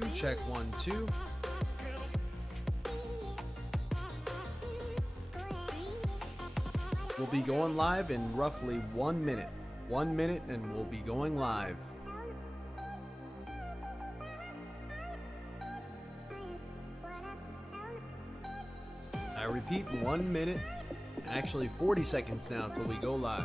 2, check 1, 2. We'll be going live in roughly 1 minute. 1 minute and we'll be going live. I repeat, 1 minute, actually 40 seconds now until we go live.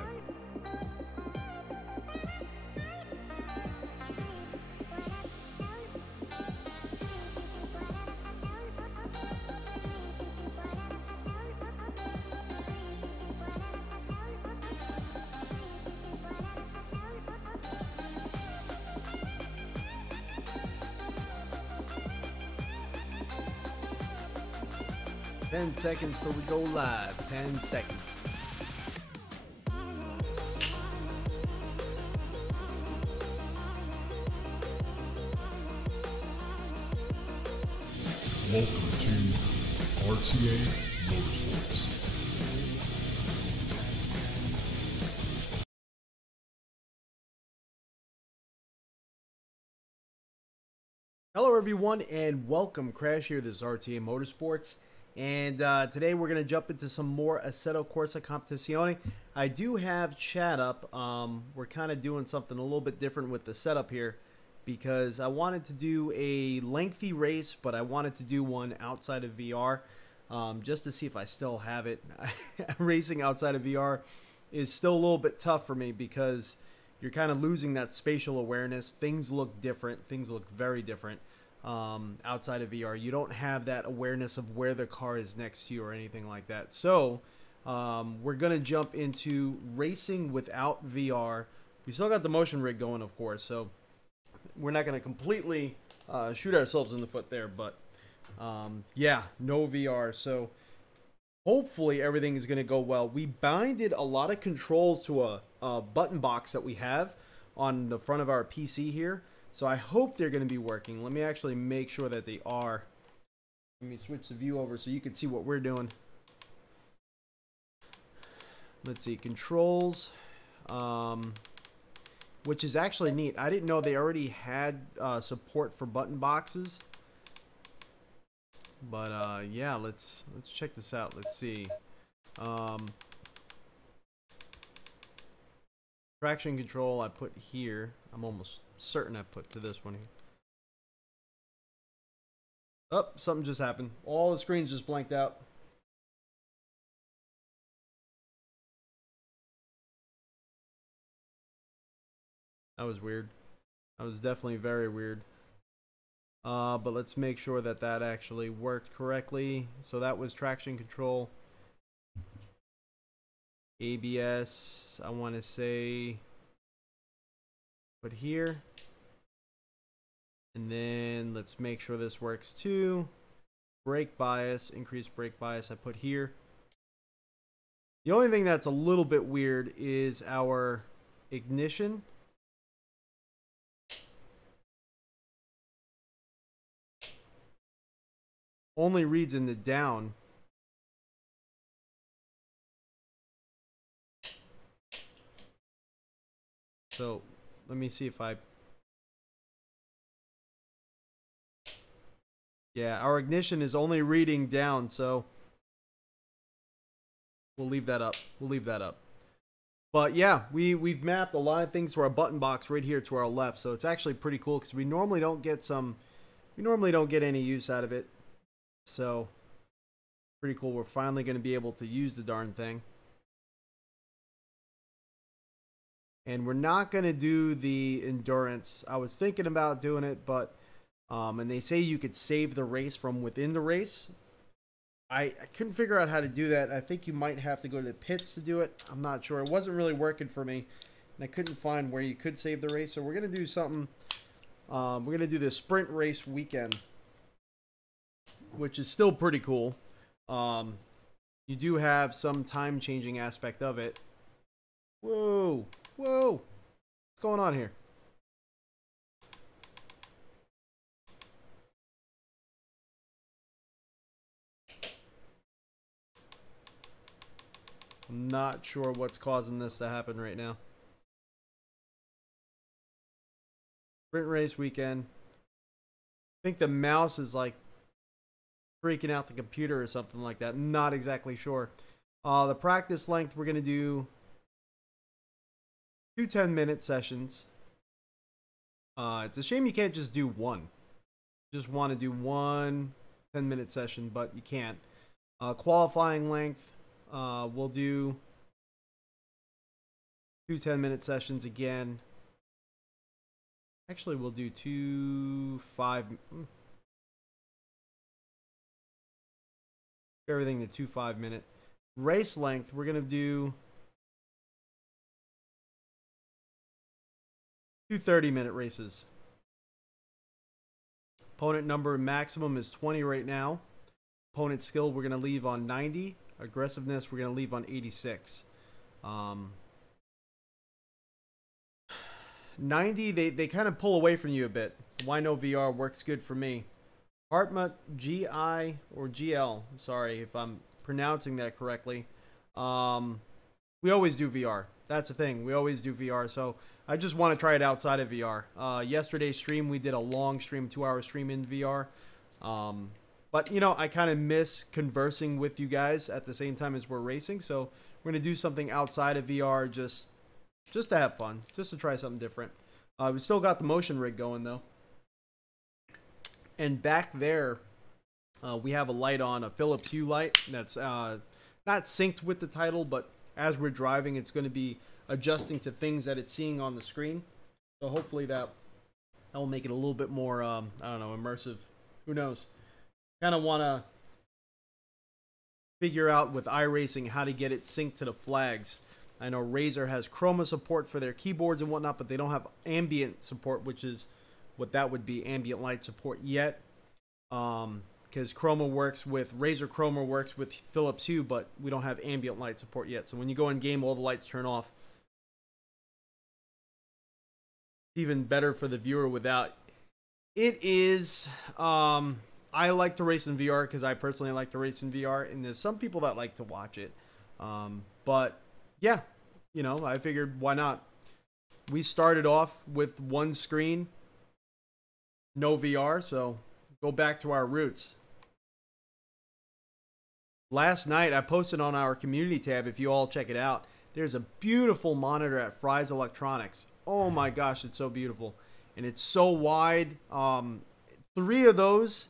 Ten seconds till we go live. 10 seconds. Welcome to RTA Motorsports. Hello everyone and welcome. Crash here, this is RTA Motorsports. And today we're going to jump into some more Assetto Corsa Competizione. I do have chat up. We're kind of doing something a little bit different with the setup here because I wanted to do a lengthy race, but I wanted to do one outside of VR just to see if I still have it. Racing outside of VR is still a little bit tough for me because you're kind of losing that spatial awareness. Things look different. Things look very different. Outside of VR, you don't have that awareness of where the car is next to you or anything like that. So we're gonna jump into racing without VR. We still got the motion rig going, of course, so we're not gonna completely shoot ourselves in the foot there, but yeah, no VR. So hopefully everything is gonna go well. We binded a lot of controls to a button box that we have on the front of our PC here. So I hope they're going to be working. Let me actually make sure that they are. Let me switch the view over so you can see what we're doing. Let's see, controls, which is actually neat. I didn't know they already had support for button boxes. But yeah, let's check this out. Let's see. Traction control I put here. I'm almost certain I put to this one here. Oh, something just happened. All the screens just blanked out. That was weird. That was definitely very weird. But let's make sure that that actually worked correctly. So that was traction control. ABS, I want to say, put here. And then let's make sure this works too. Brake bias, increased brake bias, I put here. The only thing that's a little bit weird is our ignition. Only reads in the down. So let me see if I... Yeah, our ignition is only reading down, so we'll leave that up. We'll leave that up. But yeah, we've mapped a lot of things to our button box right here to our left, so it's actually pretty cool because we normally don't get any use out of it. So pretty cool. We're finally going to be able to use the darn thing. And we're not going to do the endurance. I was thinking about doing it, but and they say you could save the race from within the race. I couldn't figure out how to do that. I think you might have to go to the pits to do it. I'm not sure. It wasn't really working for me, and I couldn't find where you could save the race. So we're going to do something. We're going to do the sprint race weekend, which is still pretty cool. You do have some time changing aspect of it. Whoa. Whoa! What's going on here? I'm not sure what's causing this to happen right now. Sprint race weekend. think the mouse is like freaking out the computer or something like that. I'm not exactly sure. The practice length, we're going to do 2 10-minute sessions. It's a shame you can't just do one. Just want to do one 10-minute session, but you can't. Qualifying length, we'll do 2 10-minute sessions again. Actually, we'll do 2 5. Everything to 2 5-minute. Race length, we're going to do 2 30-minute races. Opponent number maximum is 20 right now. Opponent skill, we're going to leave on 90. Aggressiveness, we're going to leave on 86. 90, they kind of pull away from you a bit. Why no VR works good for me. Hartmut GI or GL, sorry if I'm pronouncing that correctly. We always do VR. That's the thing. We always do VR. So I just want to try it outside of VR. Yesterday's stream, we did a long stream, 2-hour stream in VR. But, you know, I kind of miss conversing with you guys at the same time as we're racing. So we're going to do something outside of VR just to have fun, just to try something different. We still got the motion rig going, though. And back there, we have a light on, a Philips Hue light that's not synced with the title, but as we're driving, it's going to be adjusting to things that it's seeing on the screen. So hopefully that will make it a little bit more, I don't know, immersive. Who knows? Kind of want to figure out with iRacing how to get it synced to the flags. I know Razer has chroma support for their keyboards and whatnot, but they don't have ambient support, which is what that would be, ambient light support yet. Because Chroma works with, Razer Chroma works with Philips Hue, but we don't have ambient light support yet. So when you go in game, all the lights turn off. Even better for the viewer without. It is, I like to race in VR because I personally like to race in VR, and there's some people that like to watch it. But yeah, you know, I figured why not? We started off with one screen, no VR, so go back to our roots. Last night, I posted on our community tab, if you all check it out, there's a beautiful monitor at Fry's Electronics. Oh my gosh, it's so beautiful. And it's so wide. 3 of those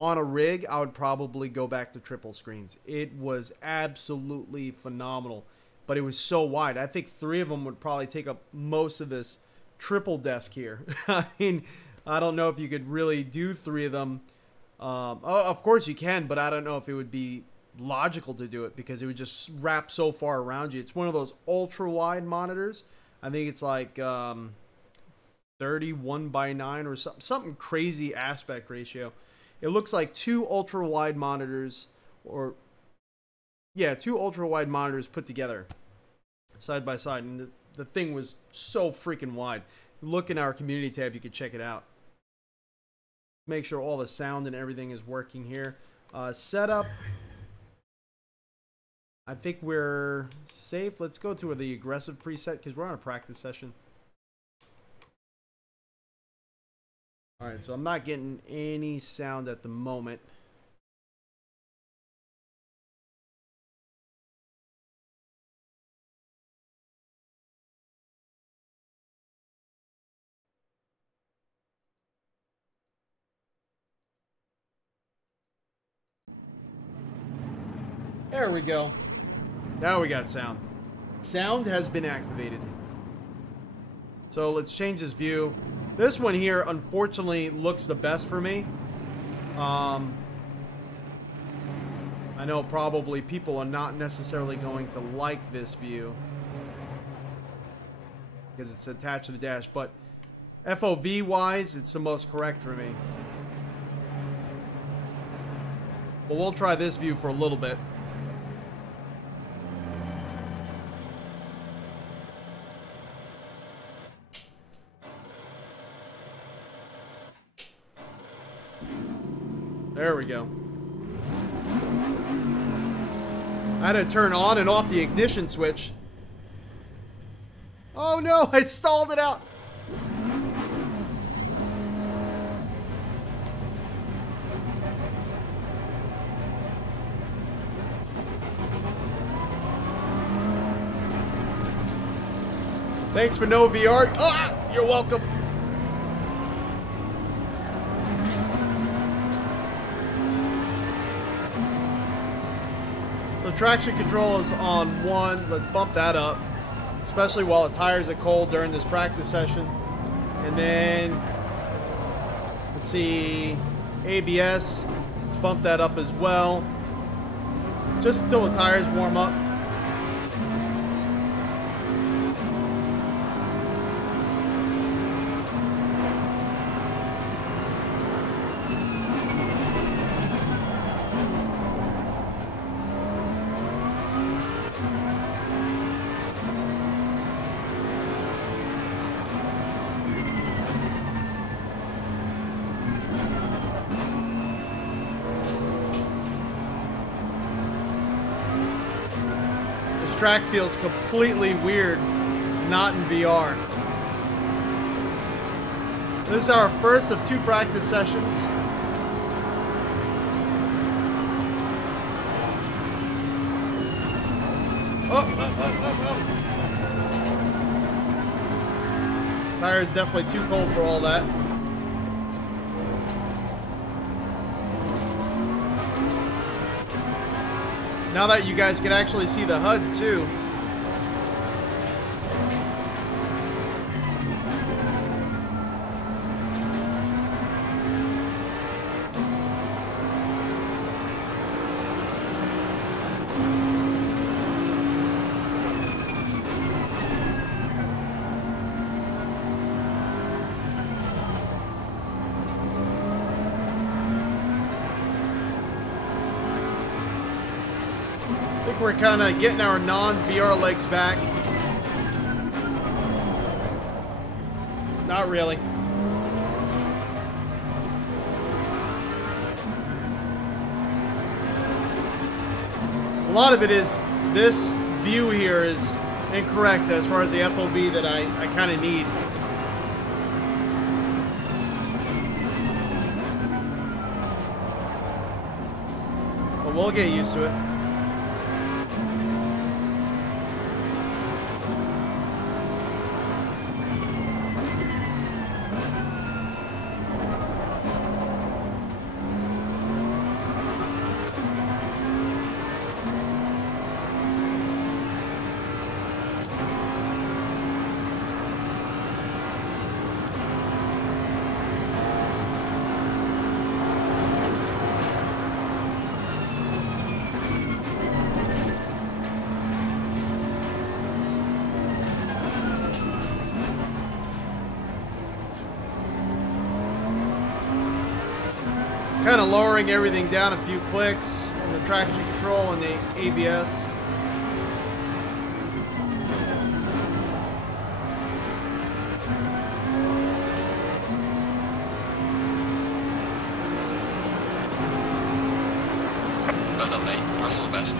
on a rig, I would probably go back to triple screens. It was absolutely phenomenal. But it was so wide. I think 3 of them would probably take up most of this triple desk here. I mean, I don't know if you could really do 3 of them. Of course you can, but I don't know if it would be logical to do it because it would just wrap so far around you. It's one of those ultra wide monitors. I think it's like 31:9 or something crazy aspect ratio. It looks like 2 ultra wide monitors, or yeah, 2 ultra wide monitors put together side by side, and the thing was so freaking wide. Look in our community tab, you could check it out. Make sure all the sound and everything is working here. Setup, I think we're safe. Let's go to the aggressive preset because we're on a practice session. Alright, so I'm not getting any sound at the moment. There we go. Now we got sound. Sound has been activated. So let's change this view. This one here, unfortunately, looks the best for me. I know probably people are not necessarily going to like this view because it's attached to the dash, but FOV-wise, it's the most correct for me. But we'll try this view for a little bit. There we go. I had to turn on and off the ignition switch. Oh no, I stalled it out. Thanks for no VR. Ah, you're welcome. So traction control is on 1. Let's bump that up, especially while the tires are cold during this practice session. And then, let's see, ABS. Let's bump that up as well, just until the tires warm up. Track feels completely weird not in VR. This is our first of 2 practice sessions. Tire is definitely too cold for all that. Now that you guys can actually see the HUD too. We're kind of getting our non-VR legs back. Not really. A lot of it is this view here is incorrect as far as the FOV that I kind of need. But we'll get used to it. Kind of lowering everything down a few clicks on the traction control and the ABS. Well done, mate. That's all the best.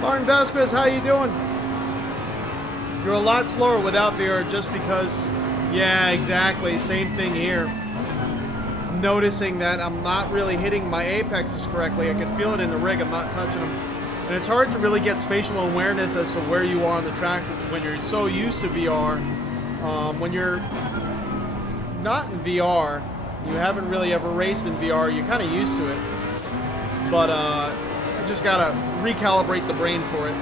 Martin Vasquez, how you doing? You're a lot slower without VR just because, yeah, exactly, same thing here. I'm noticing that I'm not really hitting my apexes correctly. I can feel it in the rig, I'm not touching them. And it's hard to really get spatial awareness as to where you are on the track when you're so used to VR. When you're not in VR, you haven't really ever raced in VR, you're kind of used to it. But you just gotta recalibrate the brain for it.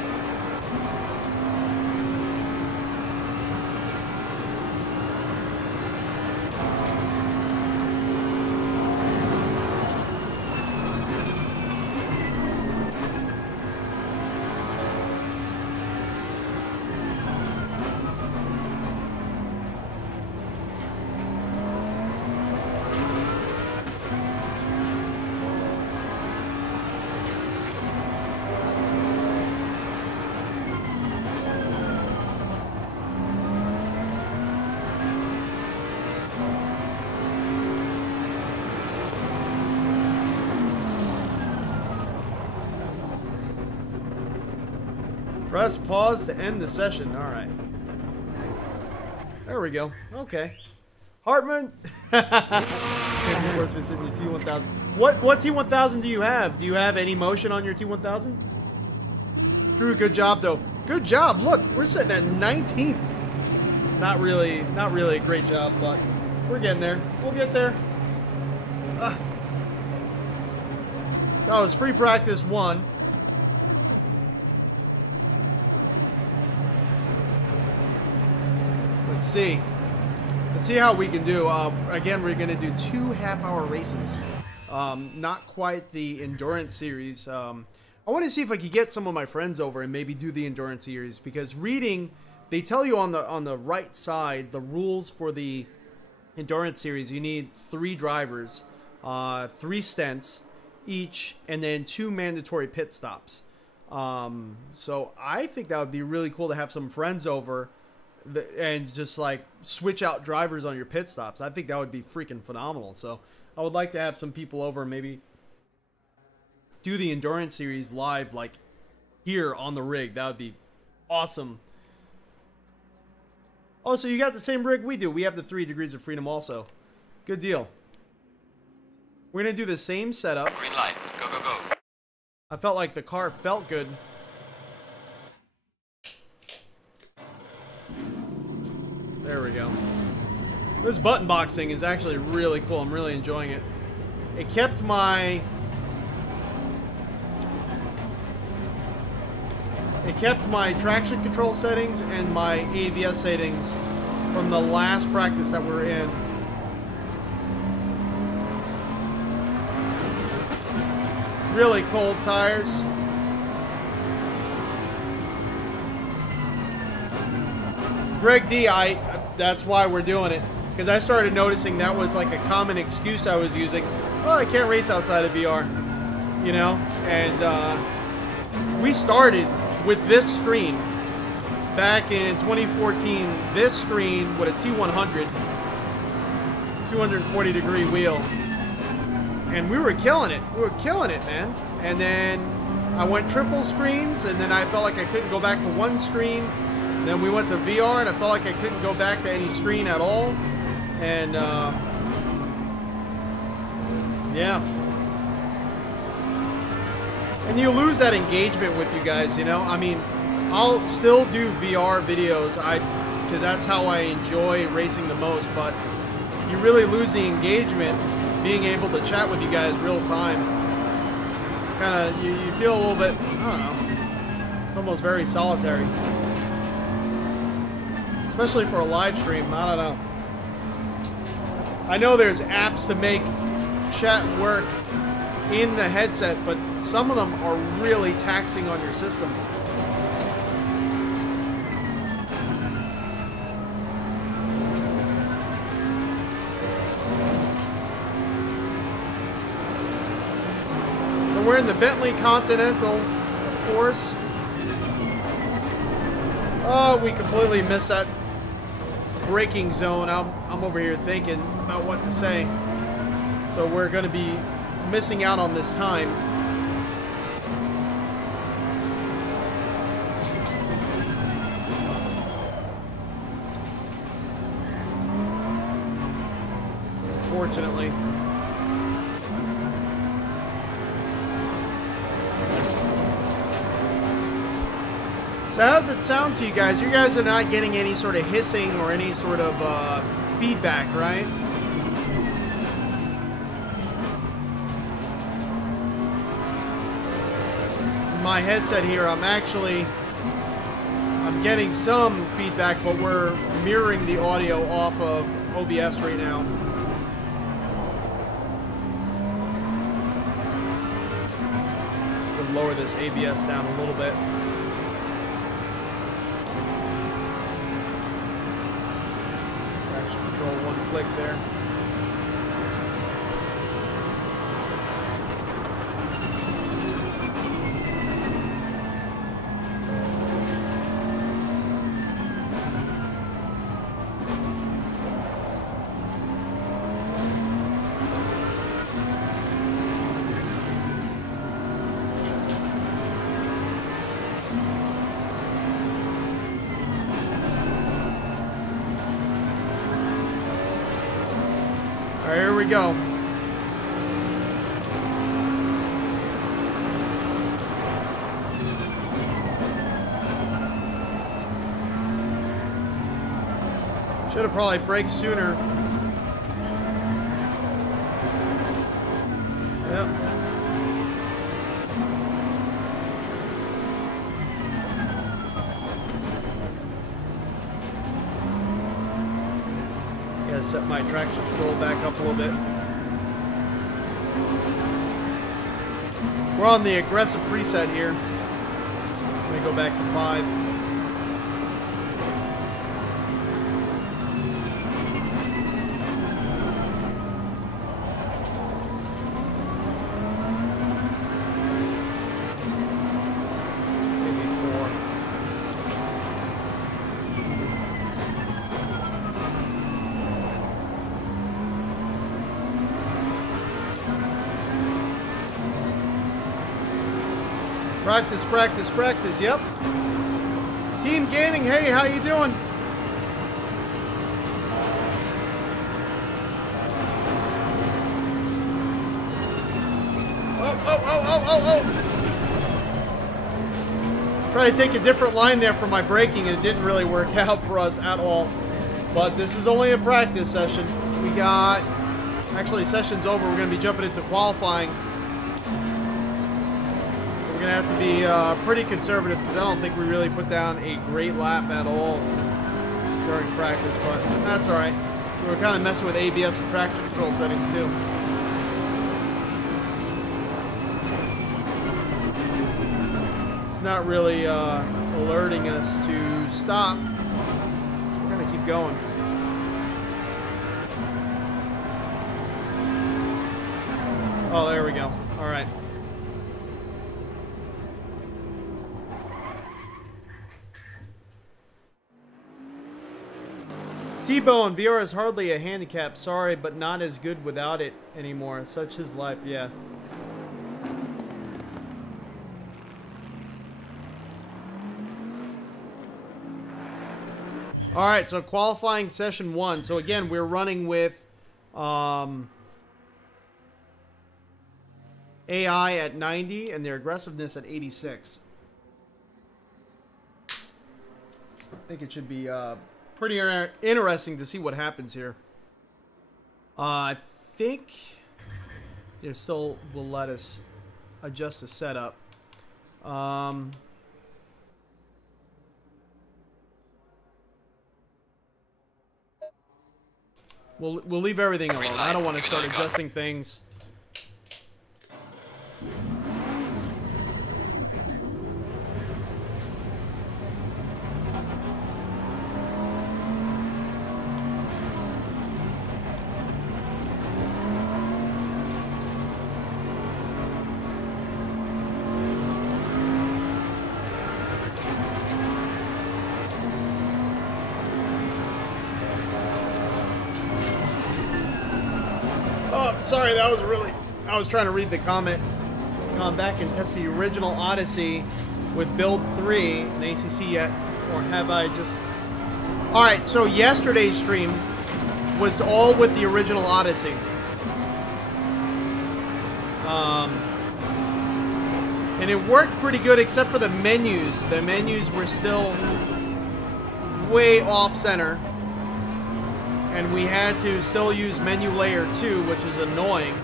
Press pause to end the session. All right. There we go. Okay. Hartman. Of course, we're sitting in the T1000. What T1000 do you have? Do you have any motion on your T1000? Drew, good job though. Good job. Look, we're sitting at 19th. It's not really a great job, but we're getting there. We'll get there. So it's free practice 1. Let's see. Let's see how we can do. Again, we're going to do 2 half-hour races. Not quite the endurance series. I want to see if I could get some of my friends over and maybe do the endurance series, because reading, they tell you on the right side the rules for the endurance series. You need 3 drivers, 3 stents each, and then 2 mandatory pit stops. So I think that would be really cool to have some friends over and just like switch out drivers on your pit stops. I think that would be freaking phenomenal. So I would like to have some people over and maybe do the endurance series live, like here on the rig. That would be awesome. Oh, so you got the same rig we do. We have the 3 degrees of freedom also. Good deal. We're going to do the same setup. Green light. Go, go, go. I felt like the car felt good. There we go. This button boxing is actually really cool. I'm really enjoying it. It kept my traction control settings and my ABS settings from the last practice that we're in. Really cold tires. Greg D, that's why we're doing it, because I started noticing that was like a common excuse I was using. Oh, I can't race outside of VR, you know. And we started with this screen back in 2014. This screen with a T100, 240-degree wheel, and we were killing it. We were killing it, man. And then I went triple screens, and then I felt like I couldn't go back to one screen. Then we went to VR, and I felt like I couldn't go back to any screen at all. And, yeah. And you lose that engagement with you guys, you know? I mean, I'll still do VR videos, because that's how I enjoy racing the most, but you really lose the engagement being able to chat with you guys real time. Kind of, you feel a little bit, I don't know, it's almost very solitary. Especially for a live stream, I don't know. I know there's apps to make chat work in the headset, but some of them are really taxing on your system. So we're in the Bentley Continental, of course. Oh, we completely missed that braking zone. I'm over here thinking about what to say. So we're going to be missing out on this time. Fortunately. So how does it sound to you guys? You guys are not getting any sort of hissing or any sort of feedback, right? My headset here, I'm getting some feedback, but we're mirroring the audio off of OBS right now. Could lower this ABS down a little bit. One click there. right, here we go. Should have probably braked sooner. Yep. Gotta set my traction control back up a little bit. We're on the aggressive preset here. I'm gonna go back to 5. Practice, practice, practice, yep. Team Gaming, hey, how you doing? Oh. Try to take a different line there for my braking, and it didn't really work out for us at all. But this is only a practice session. We got, actually session's over, we're gonna be jumping into qualifying. We're gonna have to be pretty conservative because I don't think we really put down a great lap at all during practice, but that's all right. We were kind of messing with ABS and traction control settings too. It's not really alerting us to stop, so we're gonna keep going. Oh, there we go. All right. T-Bone, VR is hardly a handicap. Sorry, but not as good without it anymore. Such is life, yeah. Alright, so qualifying session 1. So again, we're running with AI at 90 and their aggressiveness at 86. I think it should be pretty interesting to see what happens here. I think they still will let us adjust the setup. We'll leave everything alone. I don't want to start adjusting things. Sorry, that was really... I was trying to read the comment. Gone back and test the original Odyssey with build 3 in ACC yet, or have I just... Alright, so yesterday's stream was all with the original Odyssey. And it worked pretty good except for the menus. The menus were still way off center. And we had to still use menu layer 2, which is annoying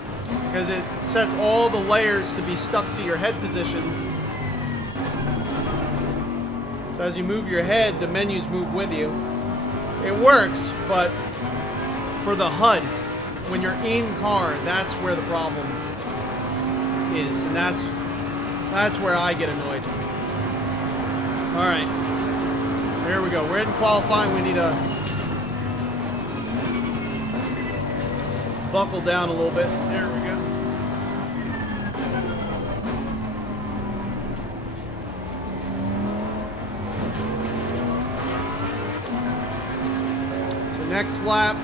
because it sets all the layers to be stuck to your head position. So as you move your head, the menus move with you. It works, but for the HUD, when you're in car, that's where the problem is, and that's where I get annoyed. All right, here we go. We're in qualifying. We need to buckle down a little bit. There we go. So next lap.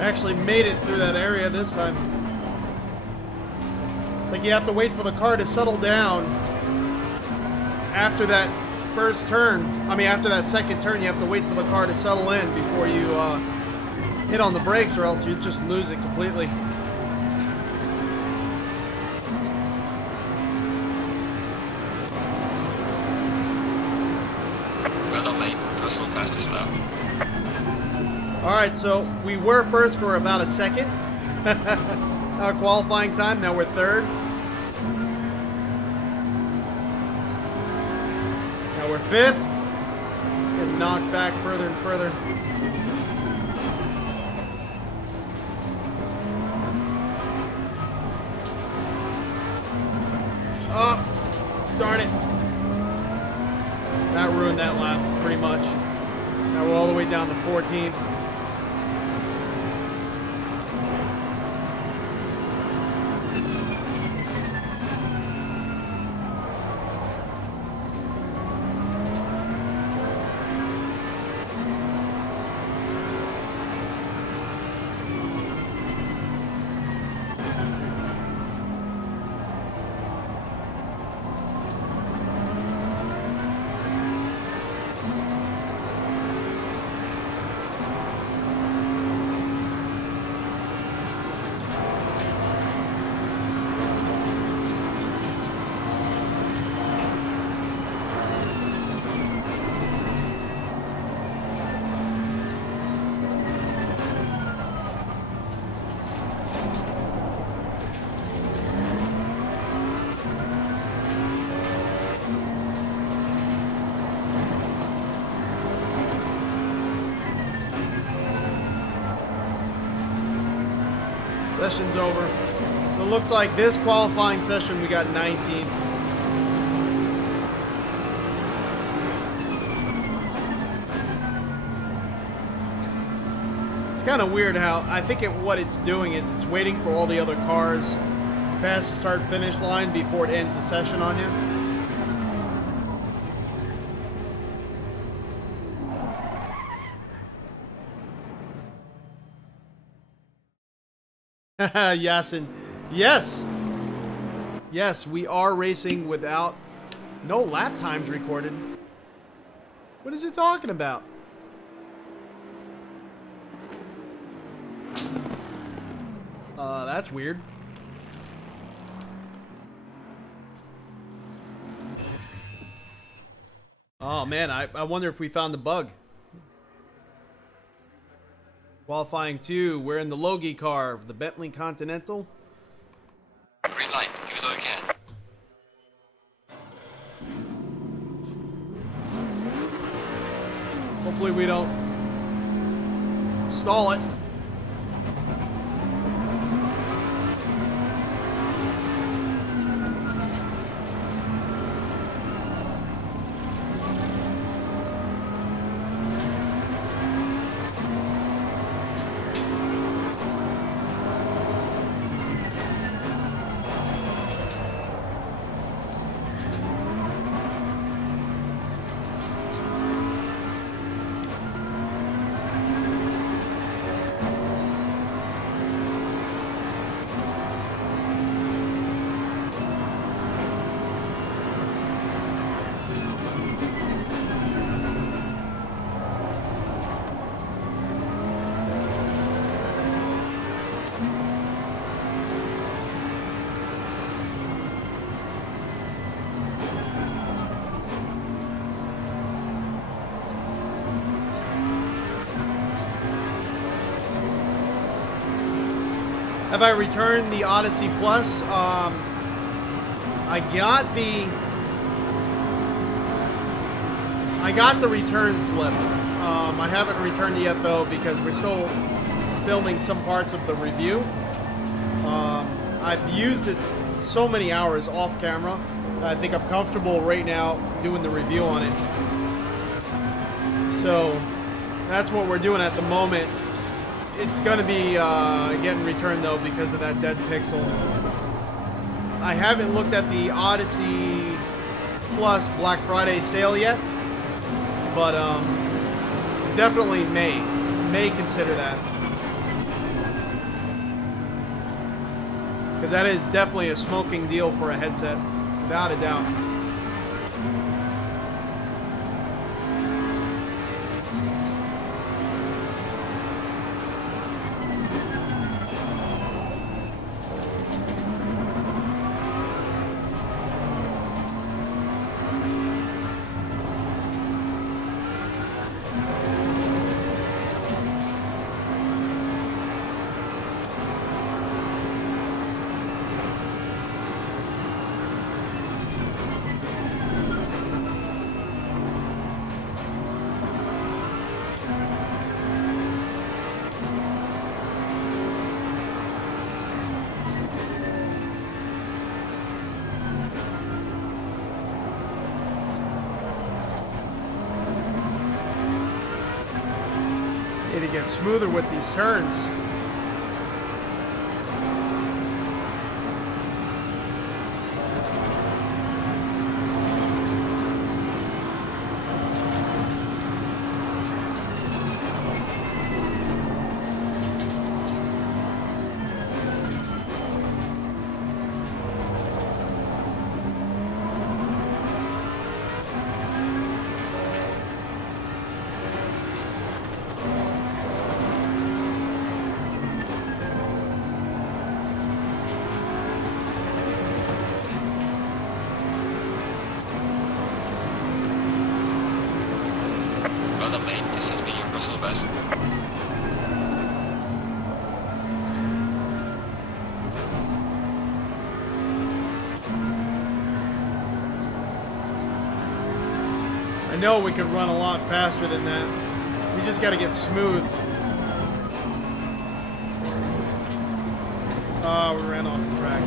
Actually made it through that area this time. It's like you have to wait for the car to settle down after that first turn. I mean, after that second turn, you have to wait for the car to settle in before you hit on the brakes, or else you just lose it completely. Well done, mate. Personal fastest lap. Alright, so we were first for about a second. Our qualifying time, now we're third. Now we're fifth. Getting knocked back further and further. Oh, darn it. That ruined that lap, pretty much. Now we're all the way down to 14th. Session's over. So it looks like this qualifying session we got 19. It's kind of weird how I think what it's doing is it's waiting for all the other cars to pass the start-finish line before it ends the session on you. Yasin. Yes! Yes, we are racing without no lap times recorded. What is it talking about? That's weird. Oh man, I wonder if we found the bug. Qualifying 2, we're in the Logie car, the Bentley Continental. Green light. Give it all you can. Hopefully we don't stall it. Have I returned the Odyssey Plus? I got the return slip. I haven't returned it yet though because we're still filming some parts of the review. I've used it so many hours off camera. I think I'm comfortable right now doing the review on it. So that's what we're doing at the moment. It's going to be getting returned though because of that dead pixel. I haven't looked at the Odyssey Plus Black Friday sale yet, but definitely may consider that. Because that is definitely a smoking deal for a headset, without a doubt. Need to get smoother with these turns. Well done, mate. This has been your personal best. I know we could run a lot faster than that. We just got to get smooth. Oh, we ran off the track.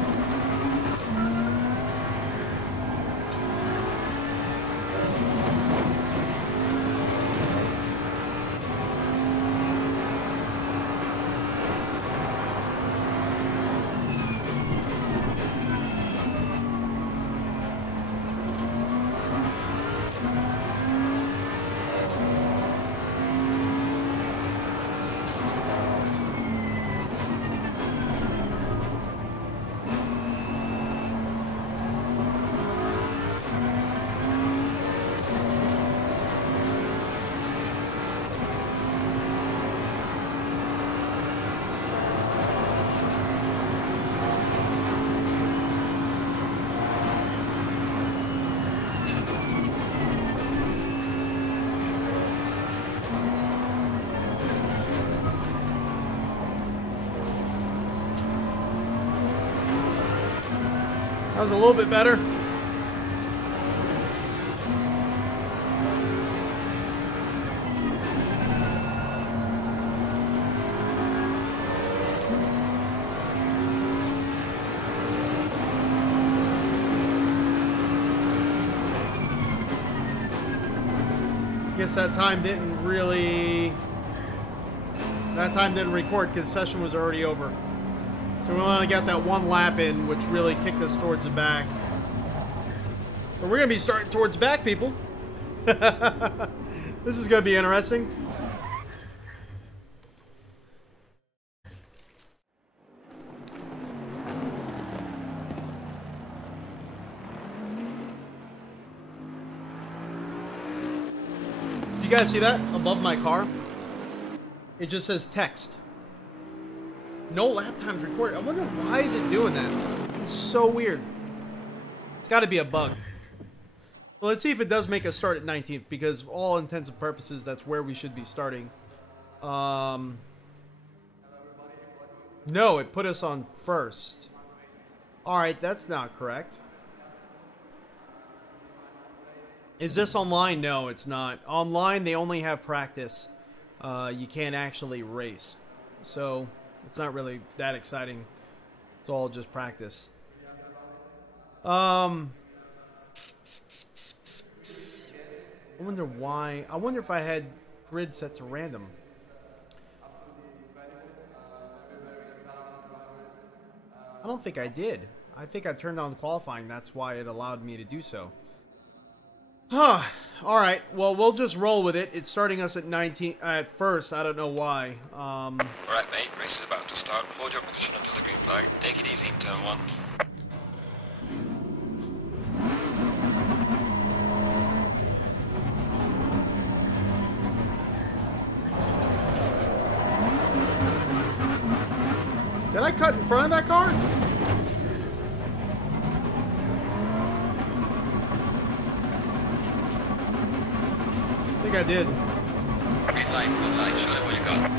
That was a little bit better. Guess that time didn't really... That time didn't record because the session was already over. So we only got that one lap in, which really kicked us towards the back. So we're going to be starting towards the back, people. This is going to be interesting. You guys see that above my car? It just says text. No lap times recorded. I wonder why is it doing that? It's so weird. It's got to be a bug. Well, let's see if it does make us start at 19th, because for all intents and purposes, that's where we should be starting. No, it put us on first. Alright, that's not correct. Is this online? No, it's not. Online, they only have practice. You can't actually race. So... it's not really that exciting. It's all just practice. I wonder why. I wonder if I had grid set to random. I don't think I did. I think I turned on qualifying. That's why it allowed me to do so. Huh. All right. Well, we'll just roll with it. It's starting us at 19 at first. I don't know why. Alright, mate. Race is about to start. Hold your position until the green flag. Take it easy in turn 1. Did I cut in front of that car? I think I did. Green light. Show them what you got.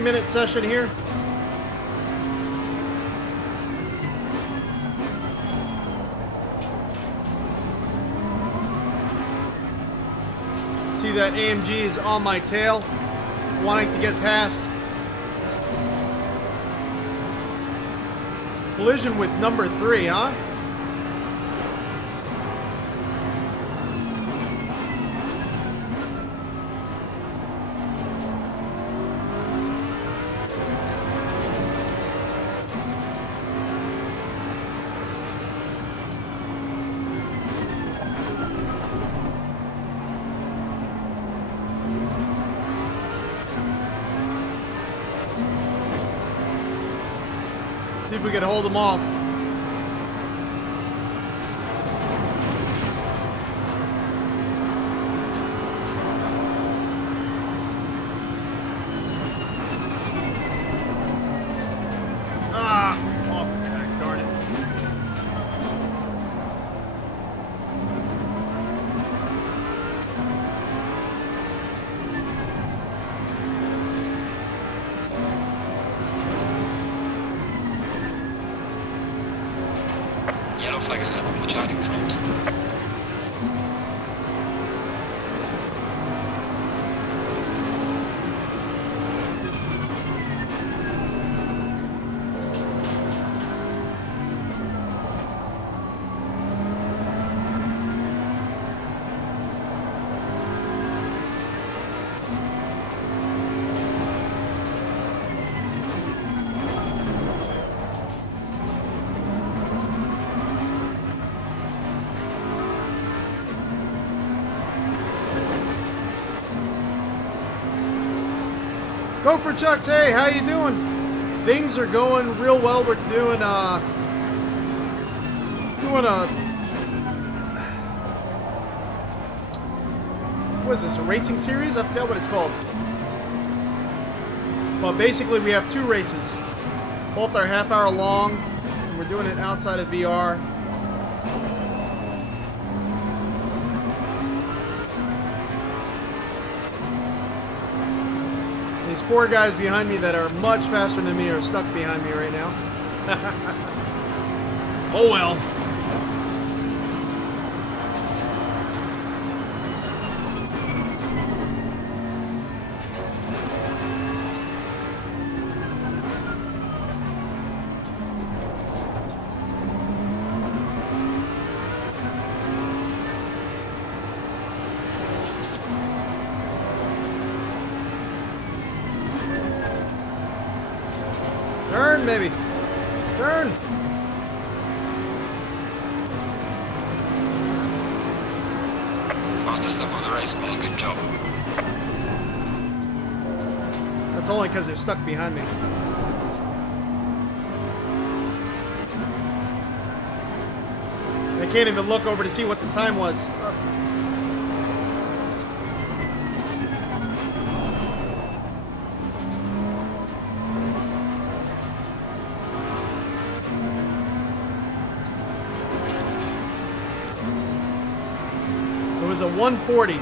Minute session here. See that AMG is on my tail, wanting to get past. Collision with number 3, huh? See if we can hold them off. Ah, off the track, darn it. Yellow flag ahead. Watch out in front. Go for Chucks. Hey, how you doing? Things are going real well. We're doing a what is this, a racing series? I forgot what it's called. But basically we have 2 races. Both are half-hour long, and we're doing it outside of VR. These 4 guys behind me that are much faster than me are stuck behind me right now. Oh well. Turn, baby. Turn. Fastest lap of the race, man. Good job. That's only because they're stuck behind me. They can't even look over to see what the time was. It was a 140.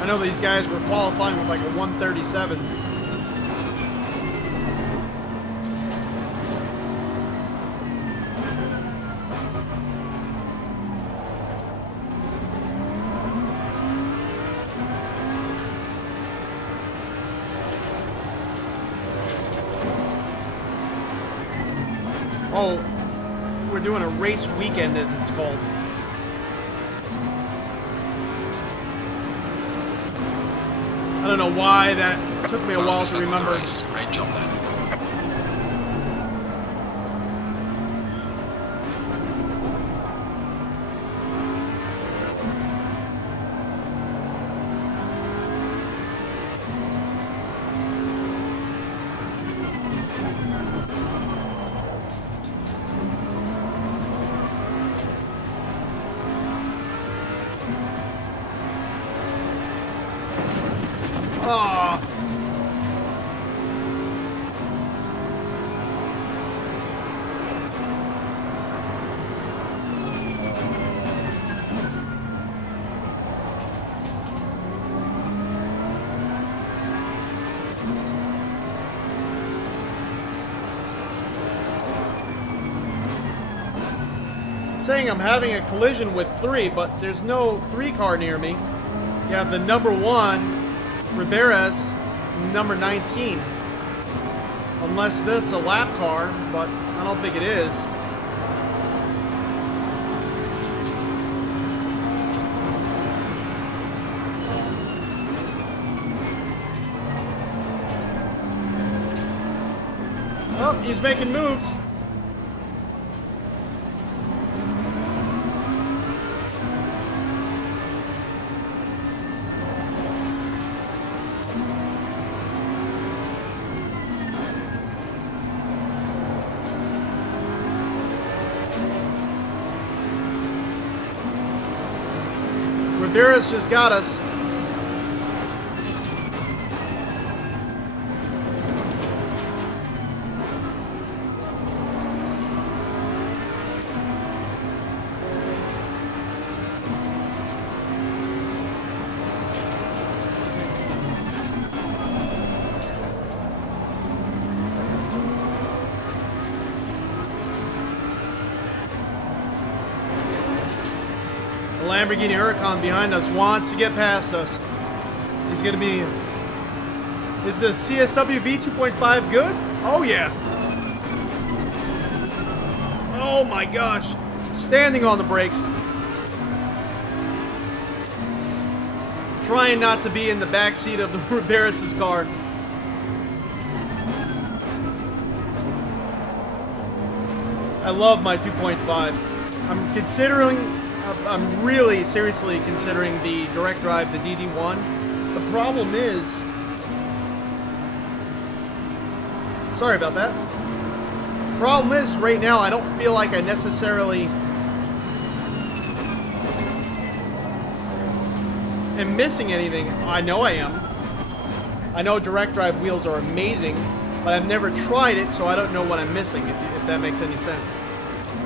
I know these guys were qualifying with like a 137. Oh, we're doing a race weekend, as it's called. I don't know why that took me a while to remember. Great job there. Ah. It's saying I'm having a collision with 3, but there's no 3 car near me. You have the number 1, Ribeiras, number 19. Unless that's a lap car, but I don't think it is. Oh, he's making moves. Ribeiras just got us. Lamborghini Huracan behind us wants to get past us. He's going to be... Is the CSW V2.5 good? Oh, yeah. Oh, my gosh. Standing on the brakes. Trying not to be in the back seat of the Ribeiras' car. I love my 2.5. I'm really seriously considering the direct drive, the DD1. The problem is... Sorry about that. The problem is, right now, I don't feel like I necessarily am missing anything. I know I am. I know direct drive wheels are amazing, but I've never tried it, so I don't know what I'm missing, if that makes any sense.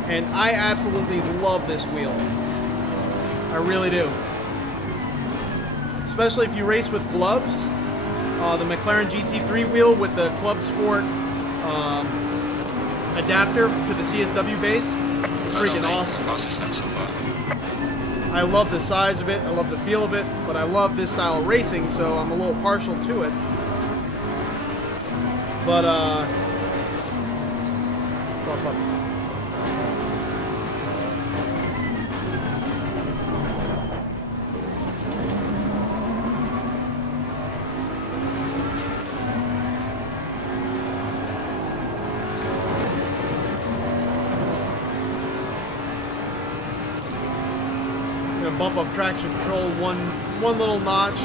And I absolutely love this wheel. I really do. Especially if you race with gloves. The McLaren GT3 wheel with the Club Sport adapter to the CSW base is freaking awesome. I love the size of it, I love the feel of it, but I love this style of racing, so I'm a little partial to it. But, bump up traction control one little notch.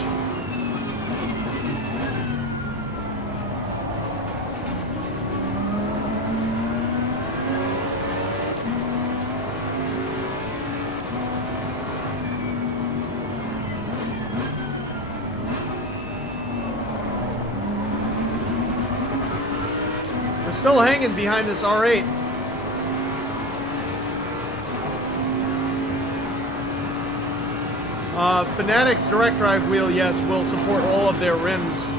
We're still hanging behind this R8. Fanatec's direct drive wheel, yes, will support all of their rims,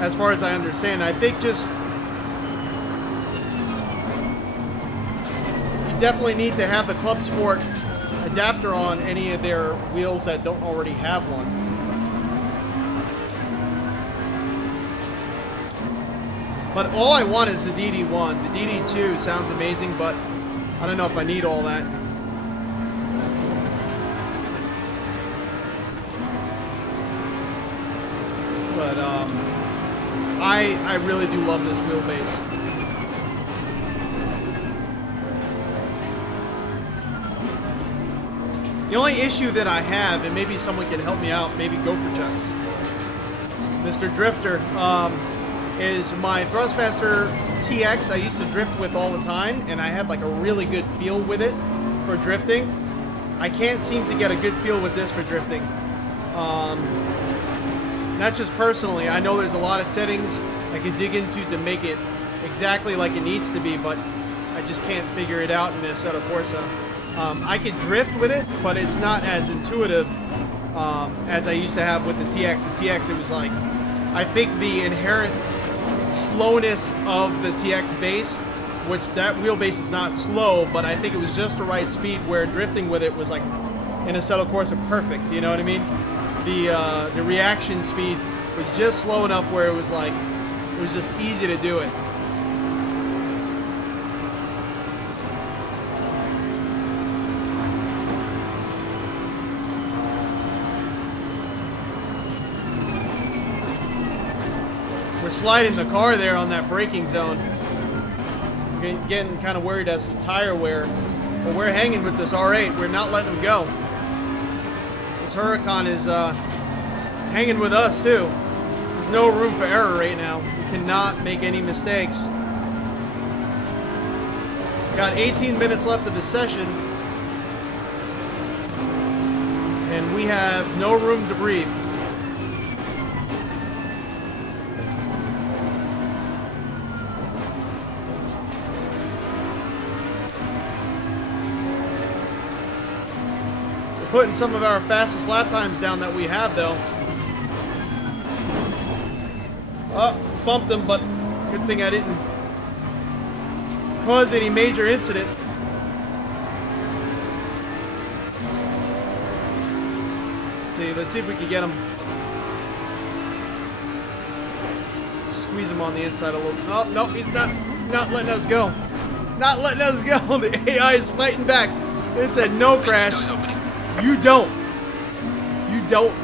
as far as I understand. I think just you definitely need to have the Club Sport adapter on any of their wheels that don't already have one. But all I want is the DD1. The DD2 sounds amazing, but I don't know if I need all that. But I really do love this wheelbase. The only issue that I have, and maybe someone can help me out, maybe Gopher Chucks, Mr. Drifter, is my Thrustmaster TX I used to drift with all the time, and I had like a really good feel with it for drifting. I can't seem to get a good feel with this for drifting. Not just personally, I know there's a lot of settings I can dig into to make it exactly like it needs to be, but I just can't figure it out in Assetto Corsa. I could drift with it, but it's not as intuitive as I used to have with the TX. The TX, it was like, I think the inherent slowness of the TX base, which that wheelbase is not slow, but I think it was just the right speed where drifting with it was like in Assetto Corsa perfect, you know what I mean? The reaction speed was just slow enough where it was like, it was just easy to do it. We're sliding the car there on that braking zone. Getting kind of worried as to tire wear. But we're hanging with this R8. We're not letting him go. This Huracan is hanging with us too. There's no room for error right now. We cannot make any mistakes. Got 18 minutes left of the session. And we have no room to breathe. Putting some of our fastest lap times down that we have, though. Oh, bumped him, but good thing I didn't cause any major incident. Let's see if we can get him. Squeeze him on the inside a little. Oh, no, he's not letting us go. Not letting us go. The AI is fighting back. They said no crash. You don't. You don't.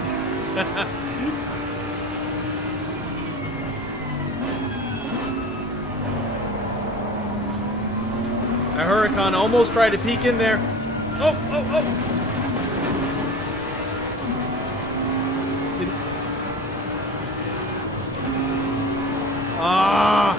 That Huracan almost tried to peek in there. Oh, oh, oh. Ah.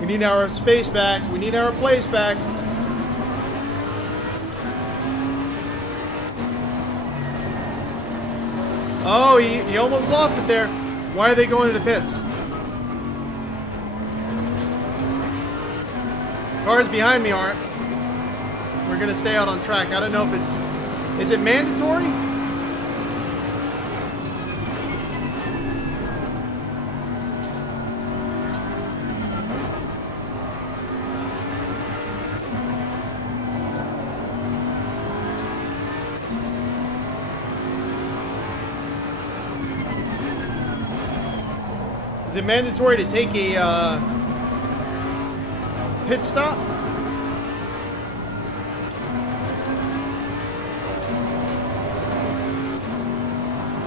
We need our space back. We need our place back. Oh, he almost lost it there. Why are they going to the pits? Cars behind me aren't. We're going to stay out on track. I don't know if it's... Is it mandatory? Is it mandatory to take a pit stop?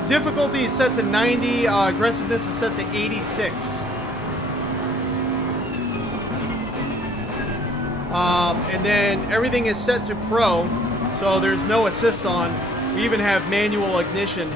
Difficulty is set to 90, aggressiveness is set to 86. And then everything is set to pro, so there's no assist on. We even have manual ignition.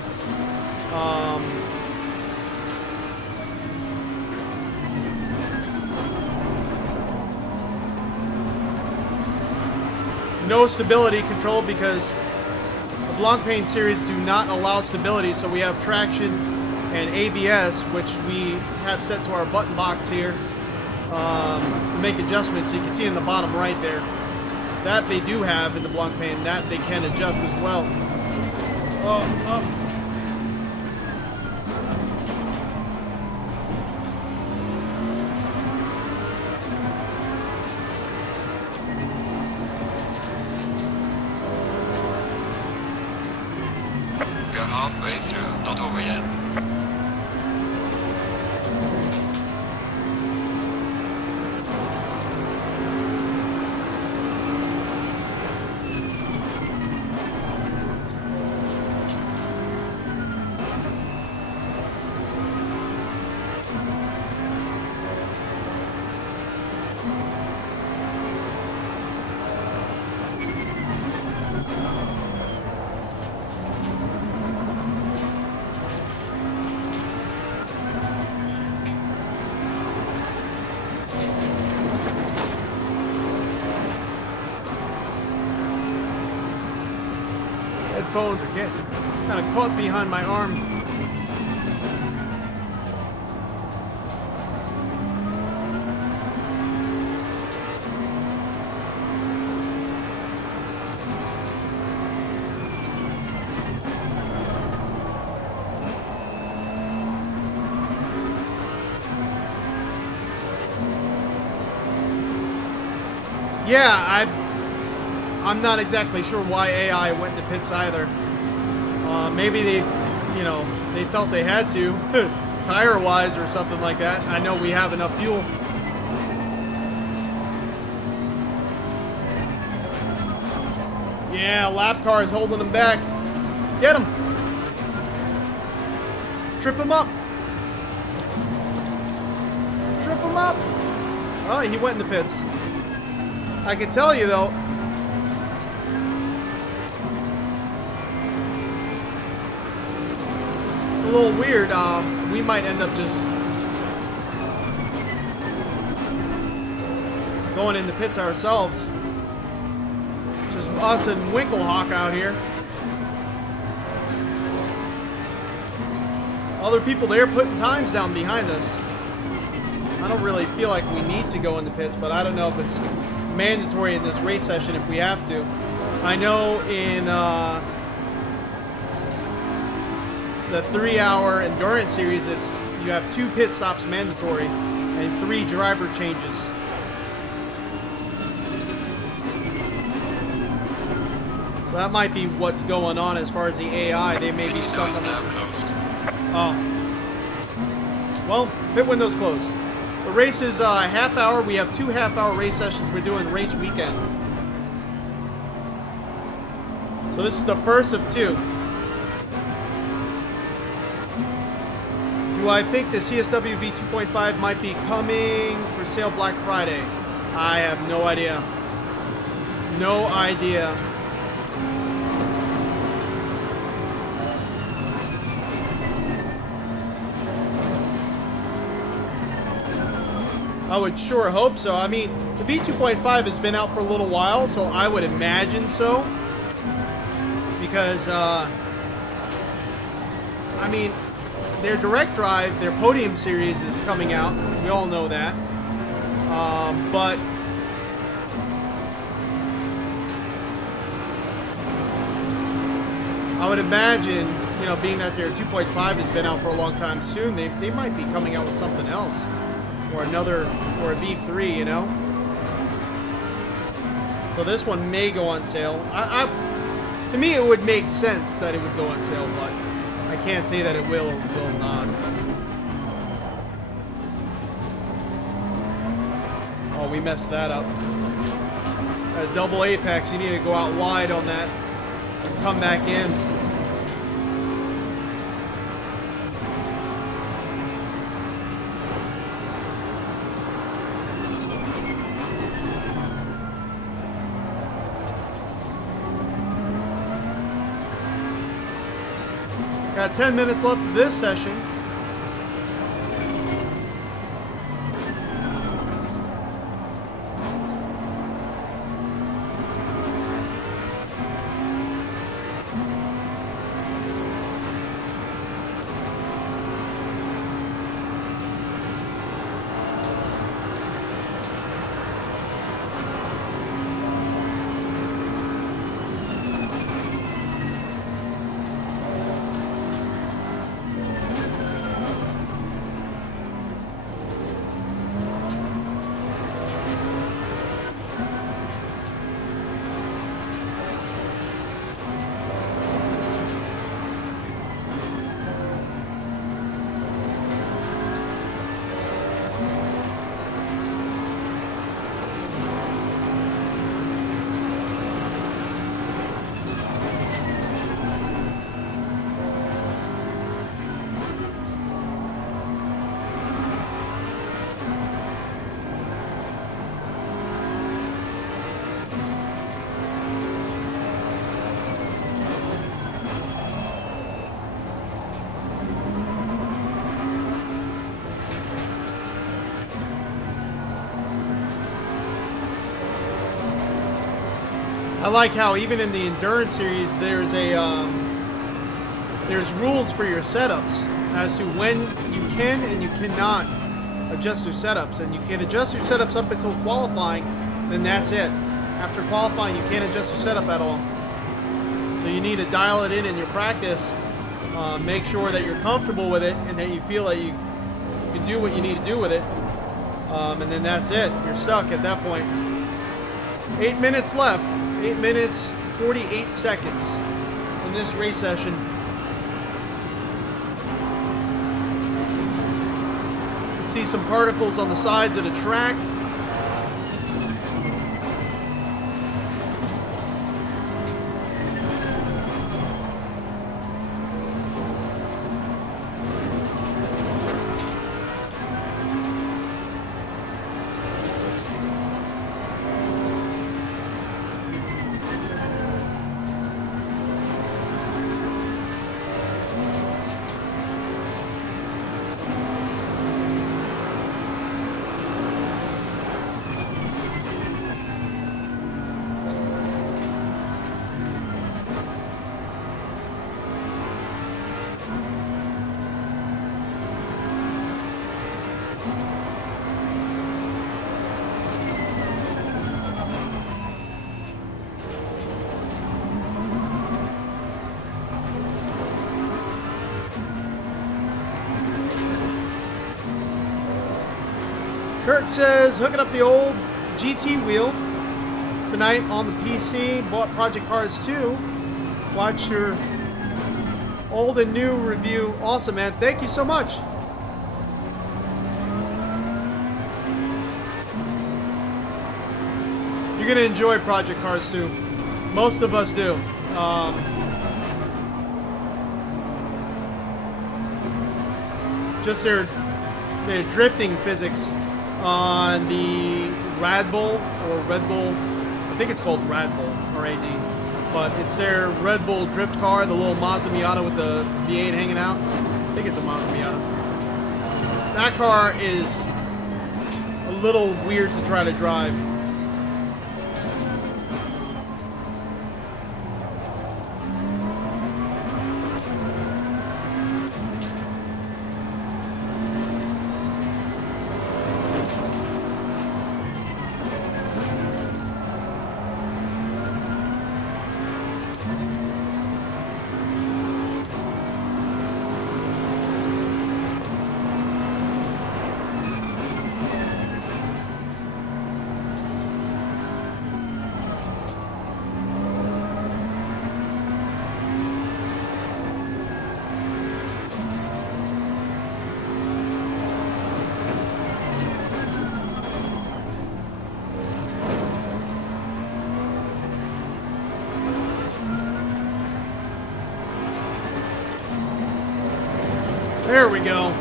No stability control because the Blancpain series do not allow stability, so we have traction and ABS, which we have set to our button box here to make adjustments. So you can see in the bottom right there that they do have in the blank pane, that they can adjust as well. Oh. We are halfway through, not over yet. Headphones are getting kind of caught behind my arm. Yeah, I'm not exactly sure why AI went into pits either. Maybe they felt they had to, tire-wise or something like that. I know we have enough fuel. Yeah, lap car is holding him back. Get him. Trip him up. Trip him up. Oh, he went in the pits. I can tell you though, it's a little weird. We might end up just going in the pits ourselves. Just us and Winklehawk out here. Other people there putting times down behind us. I don't really feel like we need to go in the pits, but I don't know if it's mandatory in this race session if we have to. I know in the 3-hour endurance series, you have 2 pit stops mandatory and 3 driver changes. So that might be what's going on as far as the AI. They may be stuck on that. Oh. Well, pit window's closed. The race is a half hour. We have 2 half-hour race sessions. We're doing race weekend. So this is the first of 2. Do I think the CSW V2.5 might be coming for sale Black Friday? I have no idea. No idea. I would sure hope so. I mean, the V2.5 has been out for a little while, so I would imagine so. Because, I mean, their direct drive, their podium series is coming out. We all know that. But I would imagine, you know, being that their 2.5 has been out for a long time soon, they might be coming out with something else. Or another, or a V3, you know? So this one may go on sale. To me, it would make sense that it would go on sale, but I can't say that it will or will not. Oh, we messed that up. A double apex, you need to go out wide on that and come back in. Got 10 minutes left of this session. I like how even in the endurance series there's rules for your setups as to when you can and you cannot adjust your setups, and you can adjust your setups up until qualifying, then that's it. After qualifying, you can't adjust your setup at all. So you need to dial it in your practice, make sure that you're comfortable with it and that you feel that you can do what you need to do with it, and then that's it. You're stuck at that point. 8 minutes left. 8 minutes, 48 seconds in this race session. You can see some particles on the sides of the track. Kirk says, hooking up the old GT wheel tonight on the PC. Bought Project Cars 2. Watch your old and new review. Awesome, man. Thank you so much. You're going to enjoy Project Cars 2. Most of us do. Just their drifting physics on the Red Bull, I think it's called Red Bull, R-A-D, but it's their Red Bull drift car, the little Mazda Miata with the V8 hanging out. I think it's a Mazda Miata. That car is a little weird to try to drive. There we go.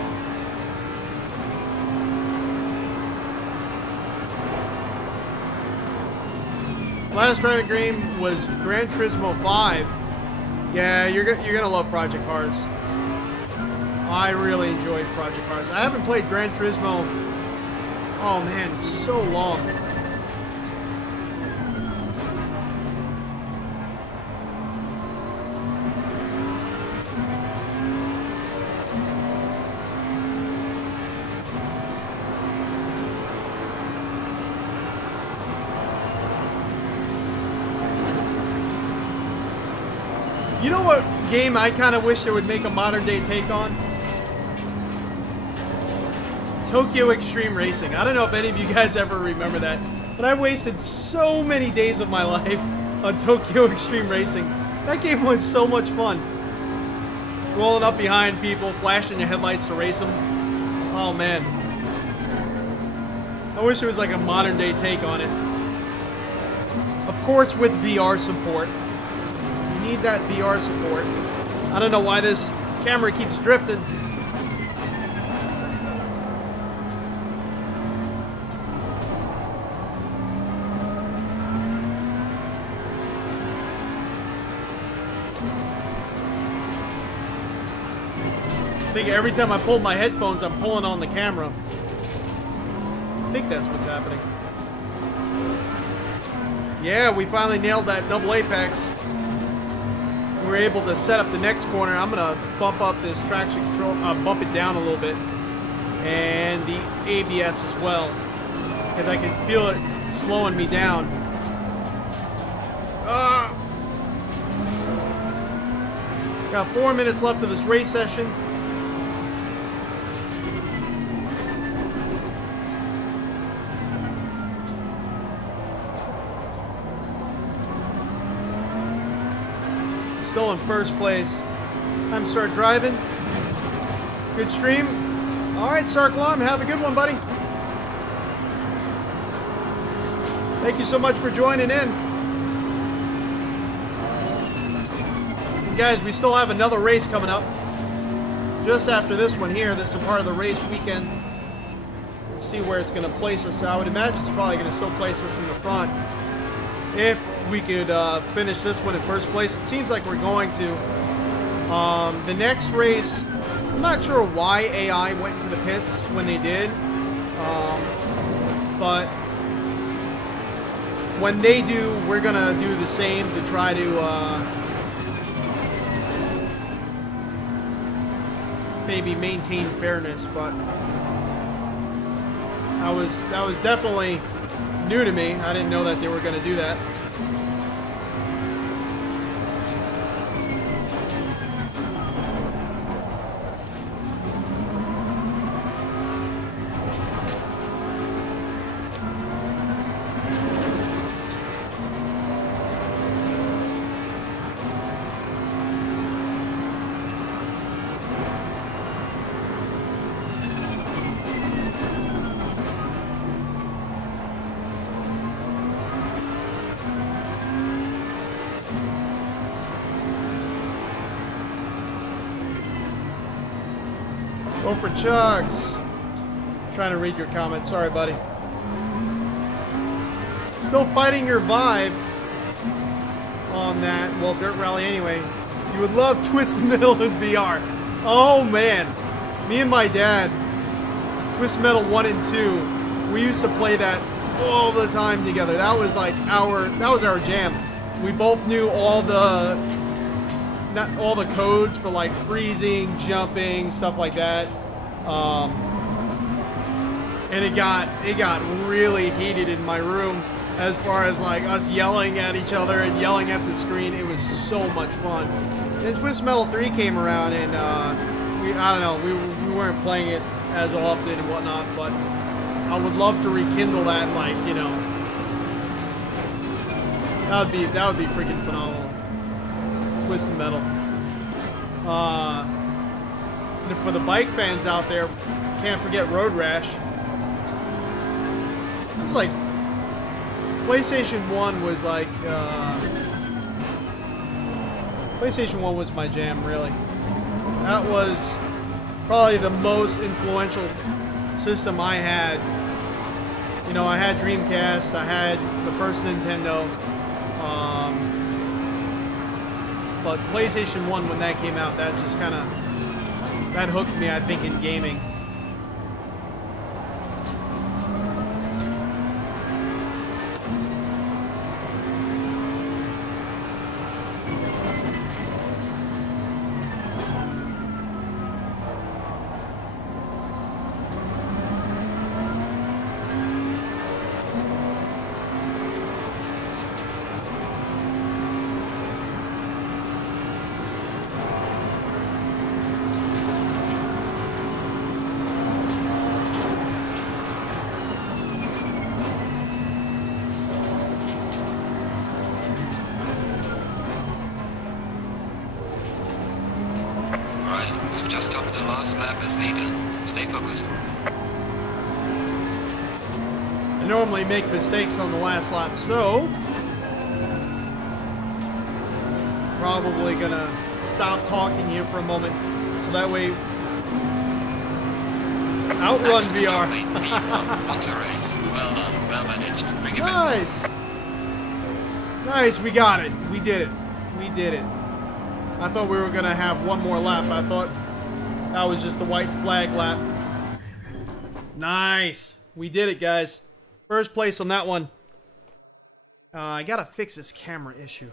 Last driving game was Gran Turismo 5. Yeah, you're gonna love Project Cars. I really enjoyed Project Cars. I haven't played Gran Turismo, oh man, so long. You know what game I kind of wish they would make a modern day take on? Tokyo Extreme Racing. I don't know if any of you guys ever remember that, but I wasted so many days of my life on Tokyo Extreme Racing. That game was so much fun. Rolling up behind people, flashing your headlights to race them. Oh man. I wish there was like a modern day take on it. Of course with VR support. Need that VR support. I don't know why this camera keeps drifting. I think every time I pull my headphones, I'm pulling on the camera. I think that's what's happening. Yeah, we finally nailed that double apex. We were able to set up the next corner. I'm gonna bump up this traction control, bump it down a little bit, and the ABS as well, because I can feel it slowing me down. Got 4 minutes left of this race session. Still in first place. Time to start driving. Good stream. All right, Circle Arm, have a good one, buddy. Thank you so much for joining in. And guys, we still have another race coming up. Just after this one here, this is a part of the race weekend. Let's see where it's going to place us. I would imagine it's probably going to still place us in the front. If we could finish this one in first place. It seems like we're going to. The next race, I'm not sure why AI went into the pits when they did. But when they do, we're going to do the same to try to maybe maintain fairness. But that was definitely new to me. I didn't know that they were going to do that. Go for Chugs. Trying to read your comments. Sorry, buddy. Still fighting your Vive on that. Well, Dirt Rally anyway. You would love Twisted Metal in VR. Oh, man. Me and my dad, Twisted Metal 1 and 2, we used to play that all the time together. That was like our jam. We both knew all the codes for like freezing, jumping, stuff like that. And it got really heated in my room as far as like us yelling at each other and yelling at the screen. It was so much fun. And Twisted Metal 3 came around, and I don't know, we weren't playing it as often and whatnot, but I would love to rekindle that, like, you know. That would be freaking phenomenal. Twisted Metal. And for the bike fans out there, can't forget Road Rash. It's like PlayStation 1 was like PlayStation 1 was my jam, really. That was probably the most influential system I had. You know, I had Dreamcast, I had the first Nintendo. But PlayStation 1, when that came out, that just kind of, that hooked me, I think, in gaming. I normally make mistakes on the last lap, so probably gonna stop talking here for a moment, so that way outrun VR. Well done, well managed. Bring it Nice, back. Nice, we got it. We did it. We did it. I thought we were gonna have one more lap. I thought that was just the white flag lap. Nice. We did it, guys. First place on that one. I gotta fix this camera issue.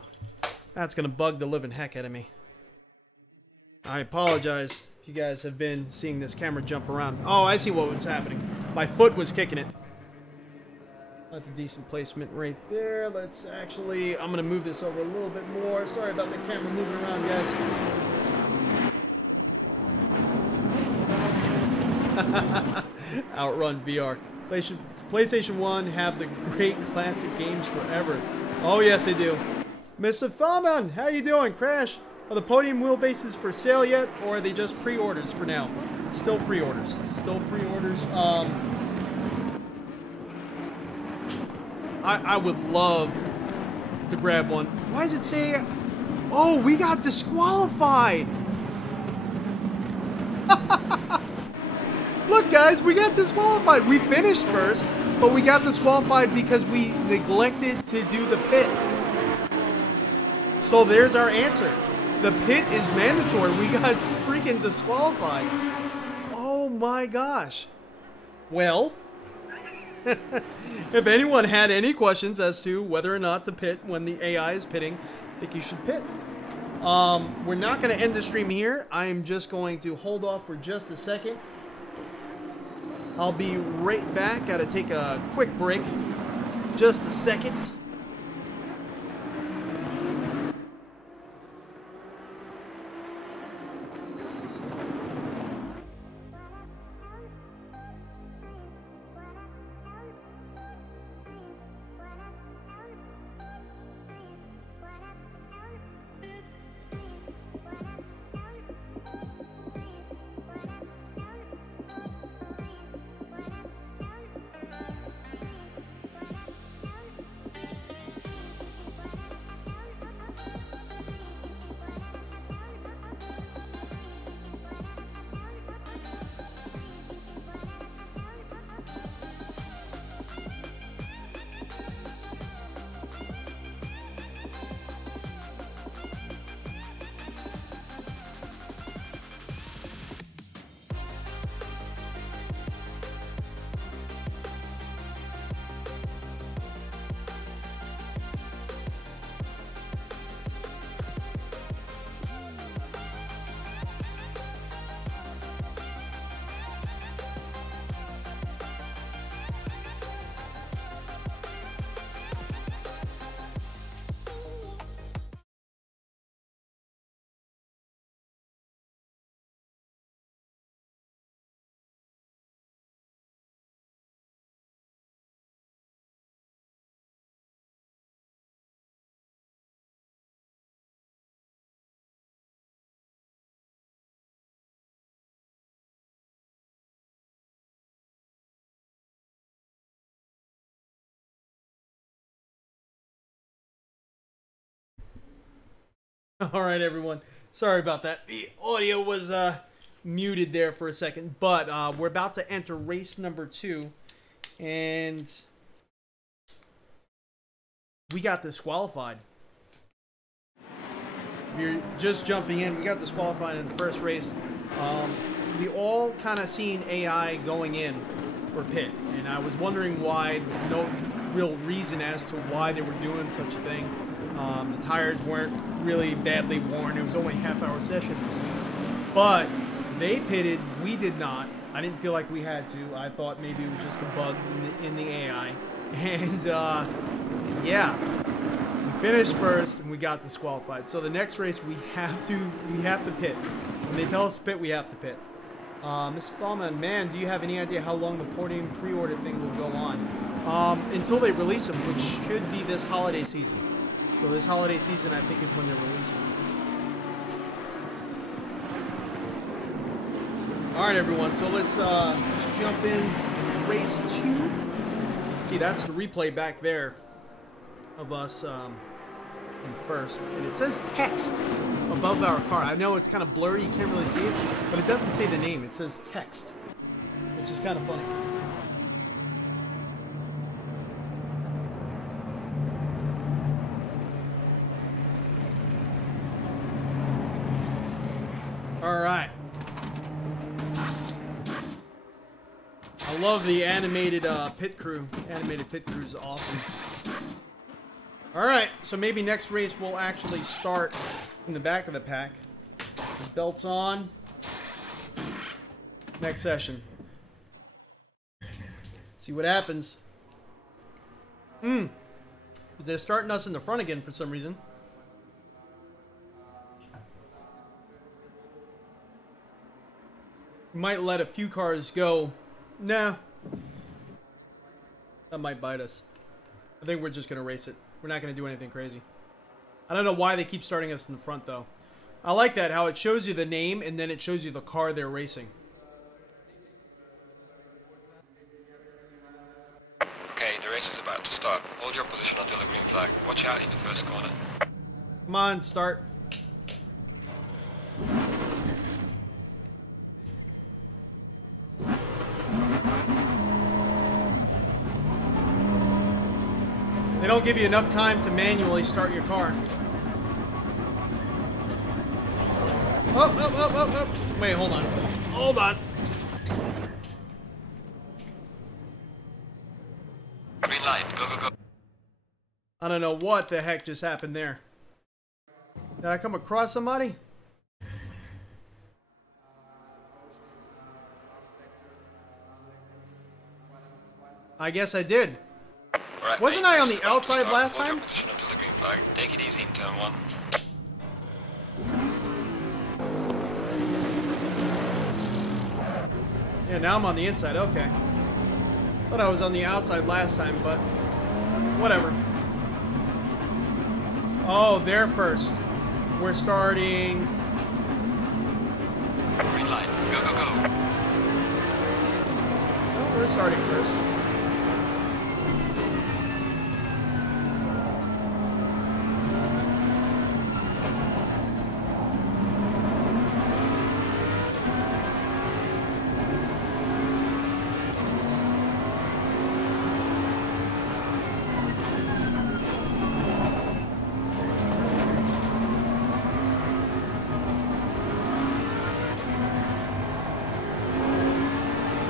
That's gonna bug the living heck out of me. I apologize if you guys have been seeing this camera jump around. Oh, I see what was happening. My foot was kicking it. That's a decent placement right there. Let's actually... I'm gonna move this over a little bit more. Sorry about the camera moving around, guys. Outrun VR. PlayStation 1 have the great classic games forever. Oh, yes, they do. Mr. Thalman, how you doing? Crash, are the podium wheelbases for sale yet, or are they just pre-orders for now? Still pre-orders. Still pre-orders. I would love to grab one. Why does it say... Oh, we got disqualified! Look, guys, we got disqualified. We finished first, but we got disqualified because we neglected to do the pit. So there's our answer. The pit is mandatory. We got freaking disqualified. Oh my gosh. Well, if anyone had any questions as to whether or not to pit when the AI is pitting, I think you should pit. We're not going to end the stream here. I am just going to hold off for just a second. I'll be right back. Got to take a quick break. Just a second. All right, everyone. Sorry about that. The audio was muted there for a second, but we're about to enter race number 2, and we got disqualified. If you're just jumping in, we got disqualified in the first race. We all kind of seen AI going in for pit, and I was wondering why. No real reason as to why they were doing such a thing. The tires weren't really badly worn. It was only a half-hour session. But they pitted. We did not. I didn't feel like we had to. I thought maybe it was just a bug in the AI. And, yeah. We finished first, and we got disqualified. So the next race, we have to pit. When they tell us to pit, we have to pit. Mr. Thalman, man, do you have any idea how long the podium pre-order thing will go on? Until they release them, which should be this holiday season. So this holiday season, I think, is when they're releasing them. All right, everyone. So let's jump in race 2. See, that's the replay back there of us in first, and it says text above our car. I know it's kind of blurry, you can't really see it, but it doesn't say the name. It says text, which is kind of funny. Alright. I love the animated pit crew. Animated pit crew is awesome. Alright, so maybe next race we'll actually start in the back of the pack. The belt's on. Next session. See what happens. They're starting us in the front again for some reason. Might let a few cars go. Nah. That might bite us. I think we're just going to race it. We're not going to do anything crazy. I don't know why they keep starting us in the front, though. I like that, how it shows you the name, and then it shows you the car they're racing. Okay, the race is about to start. Hold your position until the green flag. Watch out in the first corner. Come on, start. They don't give you enough time to manually start your car. Up, up, up, up, up. Wait, hold on. Hold on. Green light, go, go, go. I don't know what the heck just happened there. Did I come across somebody? I guess I did. Right, Wasn't mate, I on race is the about to outside start. last Hold time? your position until the green flag. Take it easy in turn 1. Yeah, now I'm on the inside. Okay. Thought I was on the outside last time, but whatever. Oh, they're first. We're starting. Green light, go, go, go. Oh, we're starting first.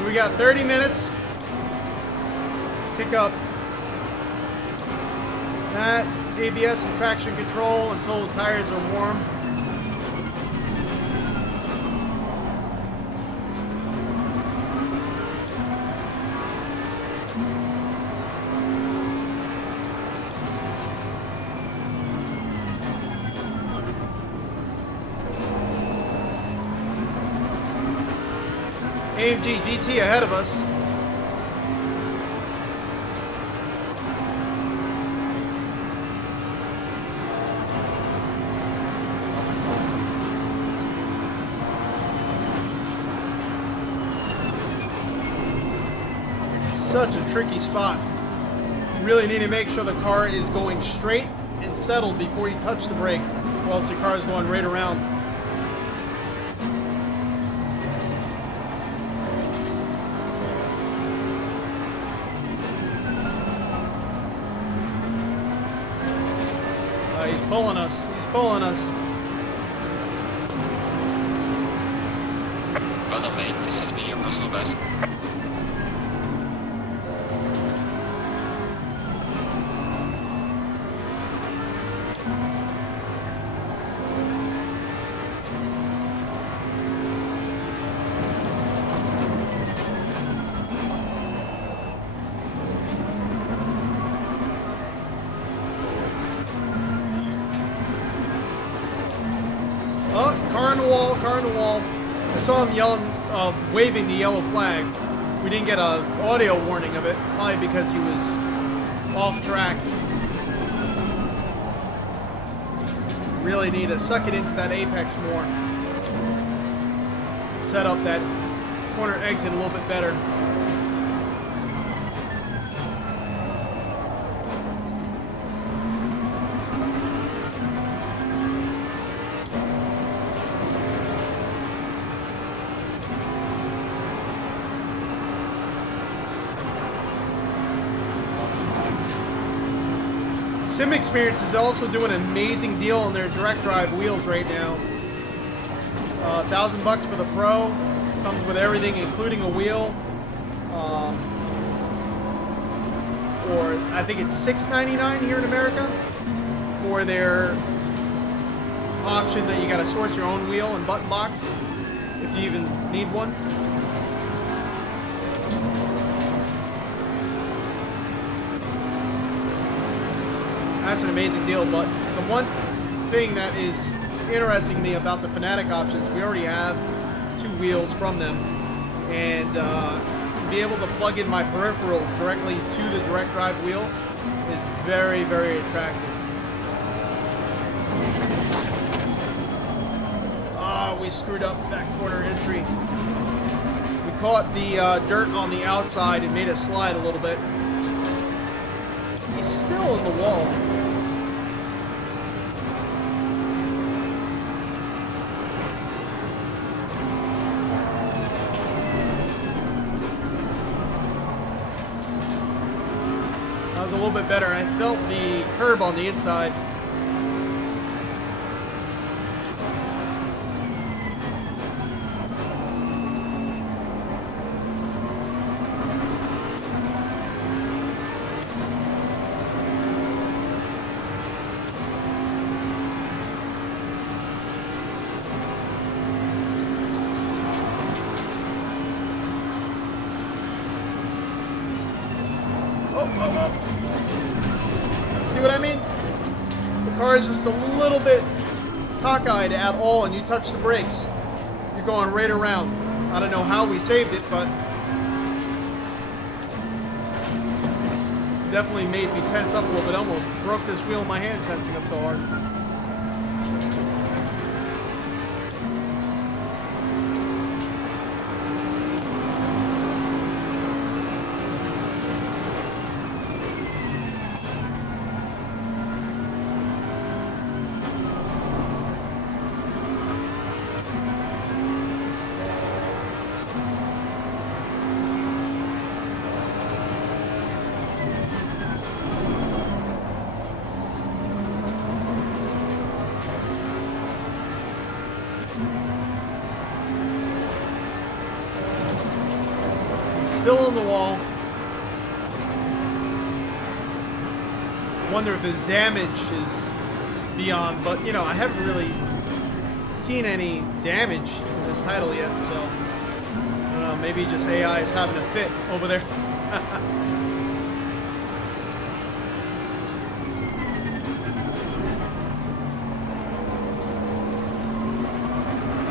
We got 30 minutes. Let's kick up that ABS and traction control until the tires are warm. AMG GT ahead of us. Such a tricky spot. You really need to make sure the car is going straight and settled before you touch the brake, or else your car is going right around. He's pulling us. He's pulling us. Well done, mate. This has been your personal best. Oh, car on the wall, car on the wall. I saw him yelling, waving the yellow flag. We didn't get an audio warning of it, probably because he was off track. Really need to suck it into that apex more. Set up that corner exit a little bit better. Sim Experience is also doing an amazing deal on their direct drive wheels right now. $1,000 for the Pro, comes with everything, including a wheel. Or I think it's $6.99 here in America. for their option that you got to source your own wheel and button box if you even need one. That's an amazing deal, but the one thing that is interesting me about the Fanatec options, we already have 2 wheels from them, and to be able to plug in my peripherals directly to the direct drive wheel is very, very attractive. Ah, we screwed up that corner entry. We caught the dirt on the outside and made it slide a little bit. He's still in the wall. That was a little bit better. I felt the curb on the inside. See what I mean? The car is just a little bit cockeyed at all, and you touch the brakes, you're going right around. I don't know how we saved it, but definitely made me tense up a little bit. Almost broke this wheel in my hand tensing up so hard. Still on the wall. Wonder if his damage is beyond, but you know, I haven't really seen any damage in this title yet, so I don't know, maybe just AI is having a fit over there.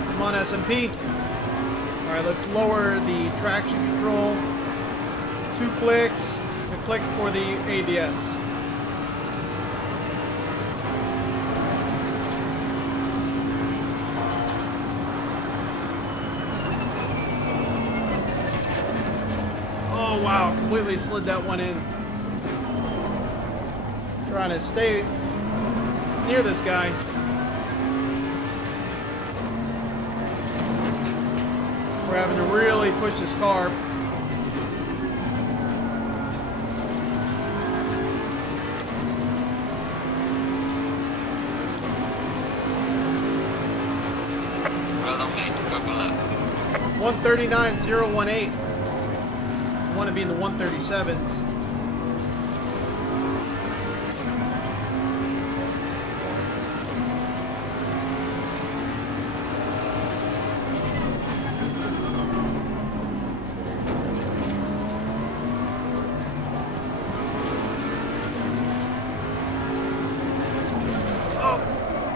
Come on, SMP. All right, let's lower the traction control. 2 clicks, a click for the ABS. Oh wow, completely slid that one in. Trying to stay near this guy. We're having to really push this car. Well done, mate. Couple left. 139.018. I want to be in the 137s.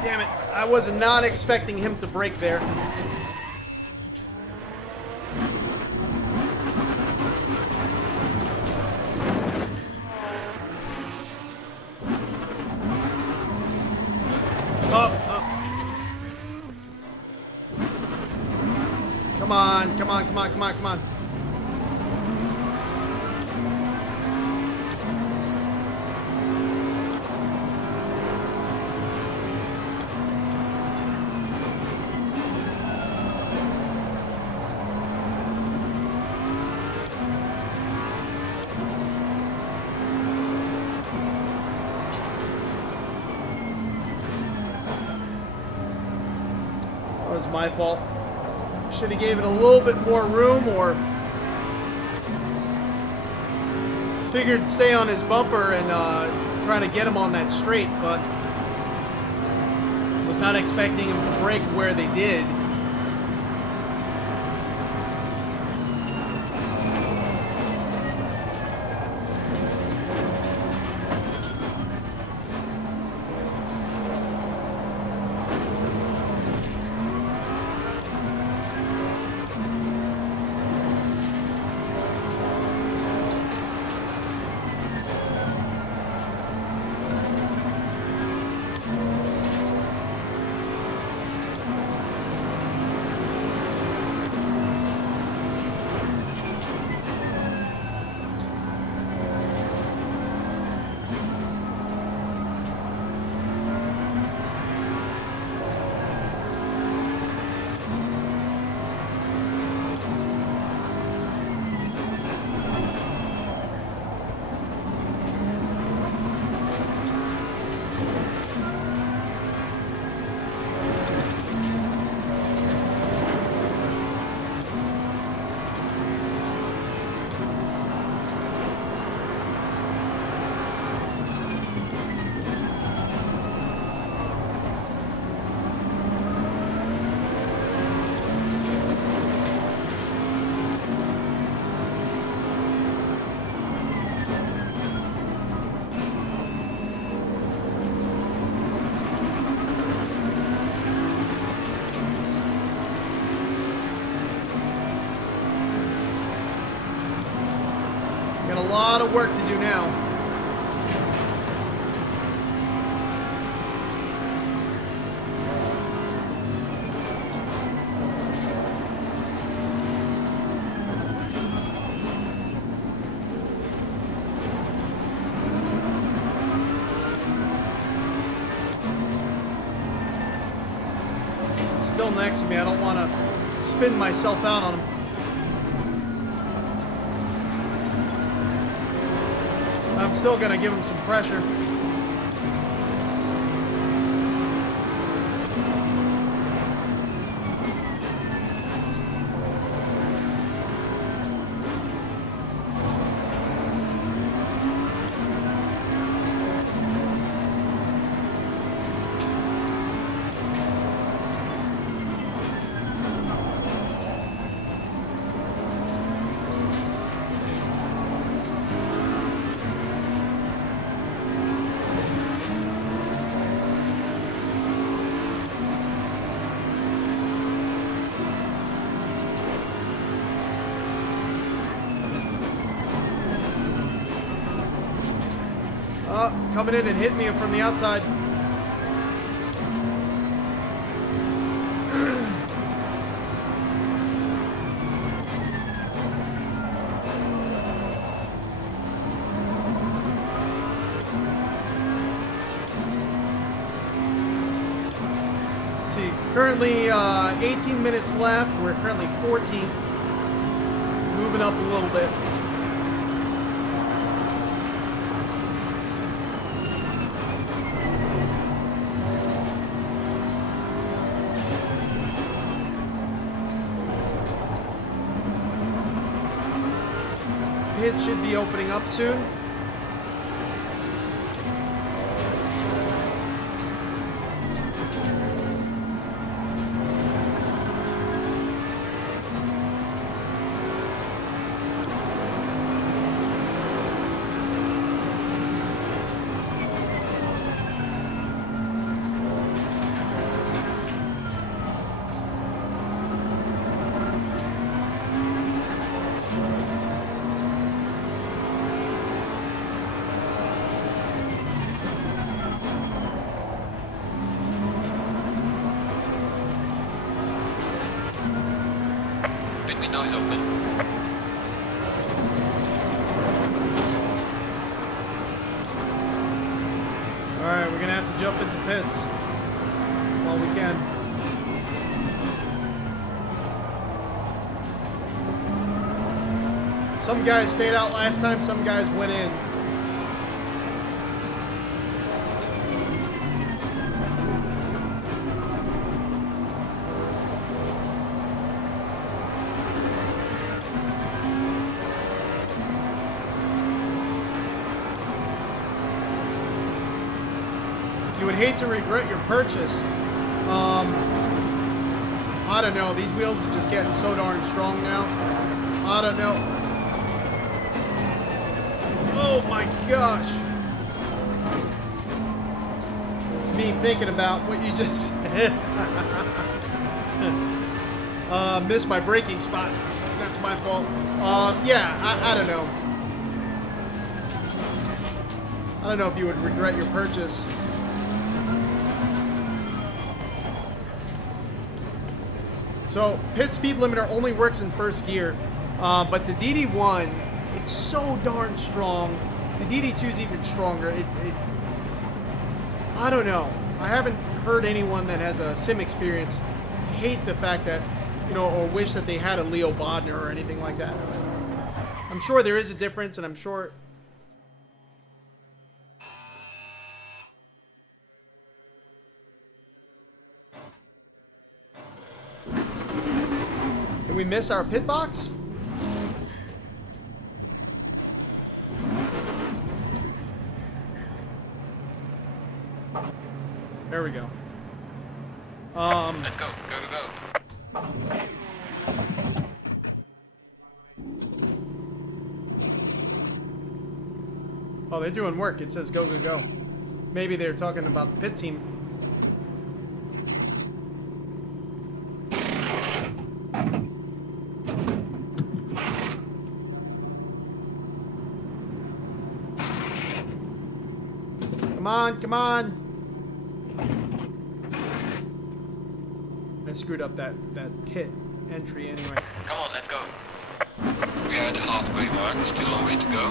Damn it. I was not expecting him to brake there. Come on, come on, come on, come on, come on. That was my fault. Should have gave it a little bit more room, or figured to stay on his bumper and try to get him on that straight, but Was not expecting them to break where they did. Got a lot of work to do now. Still next to me. I don't want to spin myself out on him. I'm still going to give him some pressure. Coming in and hitting me from the outside. Let's see, currently 18 minutes left. We're currently 14th. Moving up a little bit. It should be opening up soon. Window is open. Alright, we're gonna have to jump into pits while we can. Some guys stayed out last time, some guys went in. You would hate to regret your purchase. I don't know. These wheels are just getting so darn strong now. I don't know. Oh my gosh. It's me thinking about what you just said. Missed my braking spot. That's my fault. Yeah, I don't know. I don't know if you would regret your purchase. So, pit speed limiter only works in first gear, but the DD1, it's so darn strong. The DD2 is even stronger. I don't know. I haven't heard anyone that has a sim experience hate the fact that, you know, or wish that they had a Leo Bodner or anything like that. I'm sure there is a difference, and I'm sure... Did we miss our pit box? There we go. Let's go. Go, go, go. Oh, they're doing work. It says go, go, go. Maybe they're talking about the pit team. Come on, come on. I screwed up that pit entry anyway. Come on, let's go. We are at the halfway mark. Still a long way to go.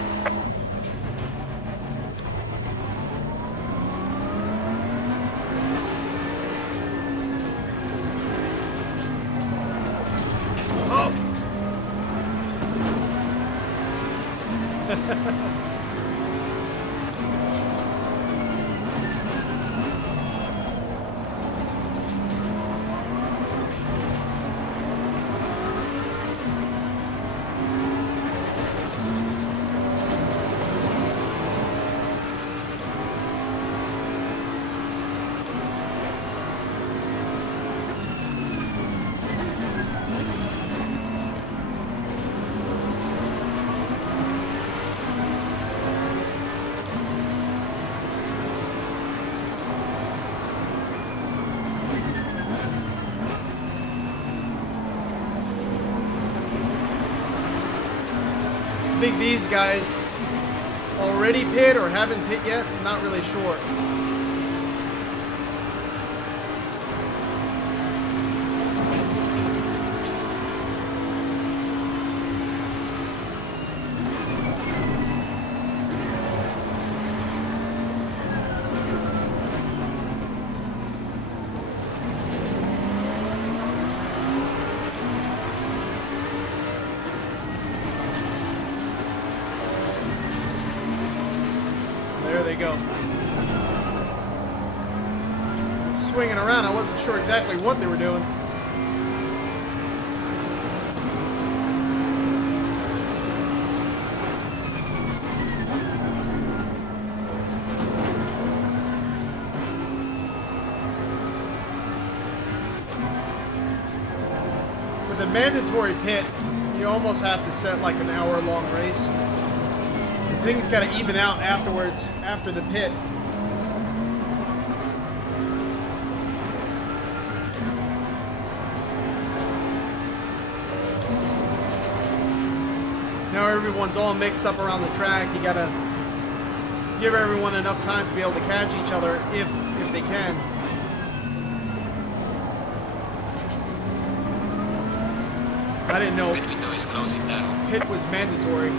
I think these guys already pit or haven't pit yet. I'm not really sure. There they go. Swinging around, I wasn't sure exactly what they were doing. With a mandatory pit, you almost have to set like an hour-long race. Things got to even out afterwards, after the pit. Now everyone's all mixed up around the track. You got to give everyone enough time to be able to catch each other if they can. I didn't know Pit window is closing now. pit was mandatory.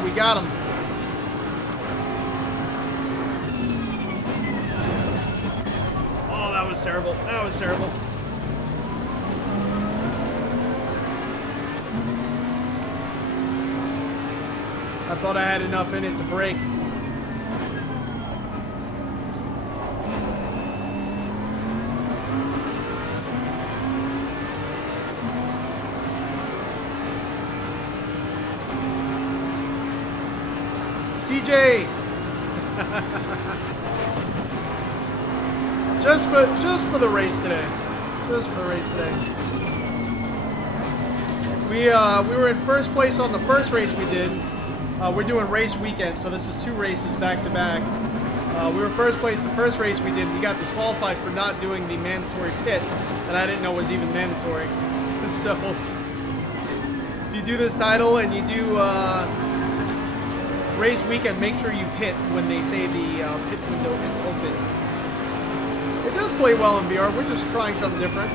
yeah, we got him. Oh, that was terrible. That was terrible. I thought I had enough in it to break. CJ! just for the race today. Just for the race today. We were in first place on the first race we did. We're doing race weekend, so this is 2 races back to back. We were first place the first race we did. We got disqualified for not doing the mandatory pit that I didn't know was even mandatory. So if you do this title and you do race weekend, make sure you pit when they say the pit window is open. It does play well in VR. We're just trying something different.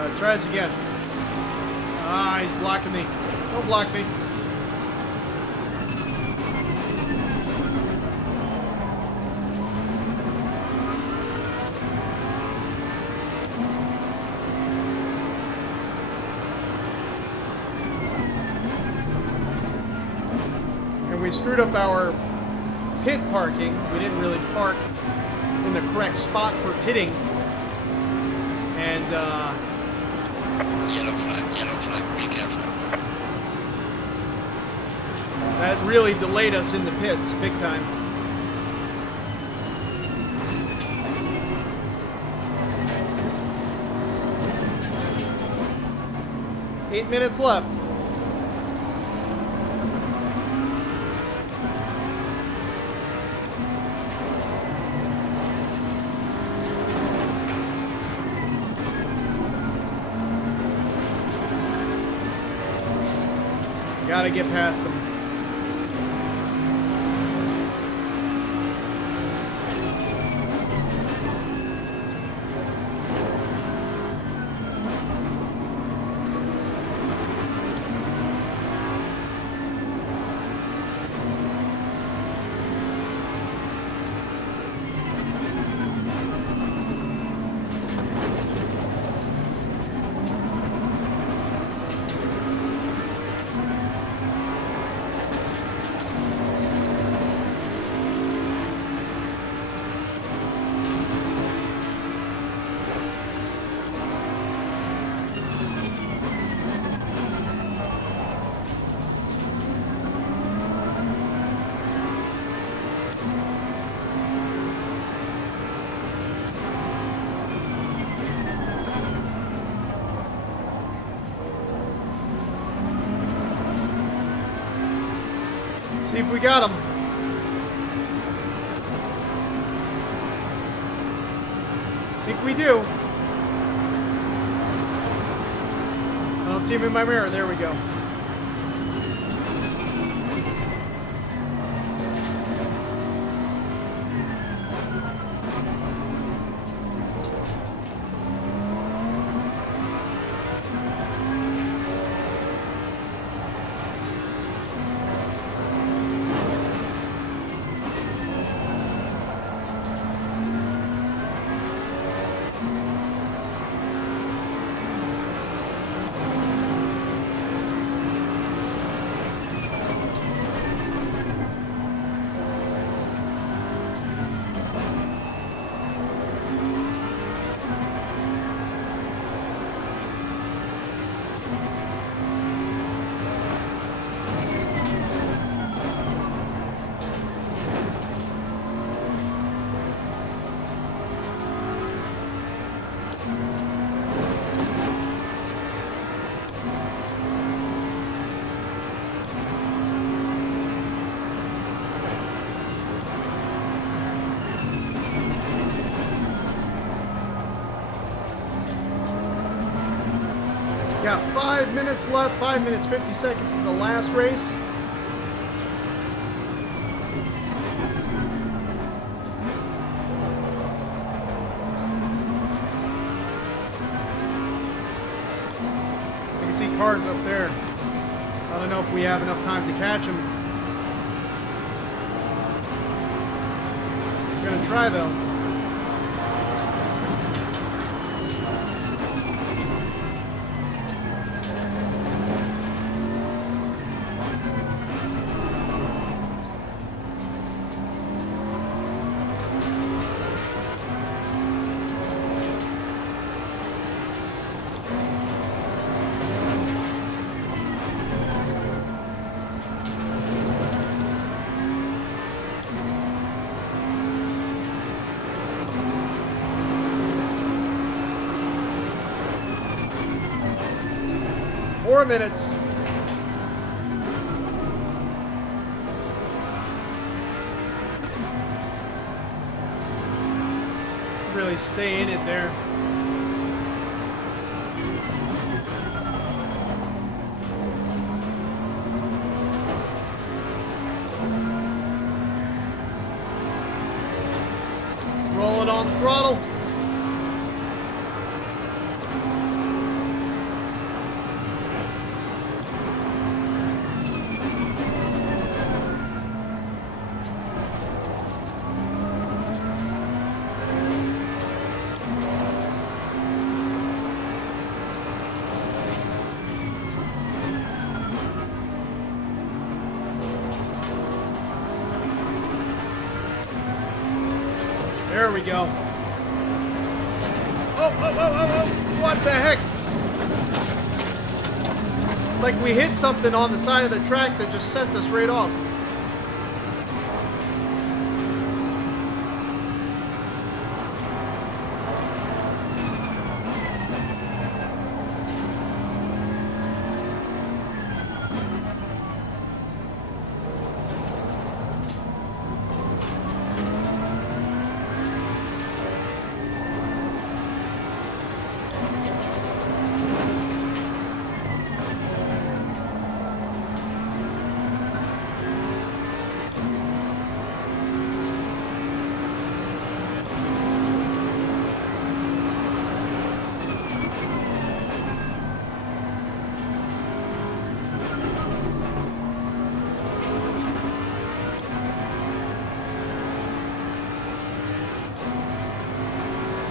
Let's try this again. Ah, he's blocking me. Don't block me. And we screwed up our pit parking. We didn't really park in the correct spot for pitting. And, Yellow flag, be careful. that really delayed us in the pits, big time. Eight minutes left. Gotta get past them. See if we got him. I think we do. I don't see him in my mirror. There we go. got 5 minutes left, 5 minutes, 50 seconds in the last race. I can see cars up there. I don't know if we have enough time to catch them. We're gonna try though. Four minutes. Really stay in it there. Roll it on the throttle. There we go. Oh, what the heck? It's like we hit something on the side of the track that just sent us right off.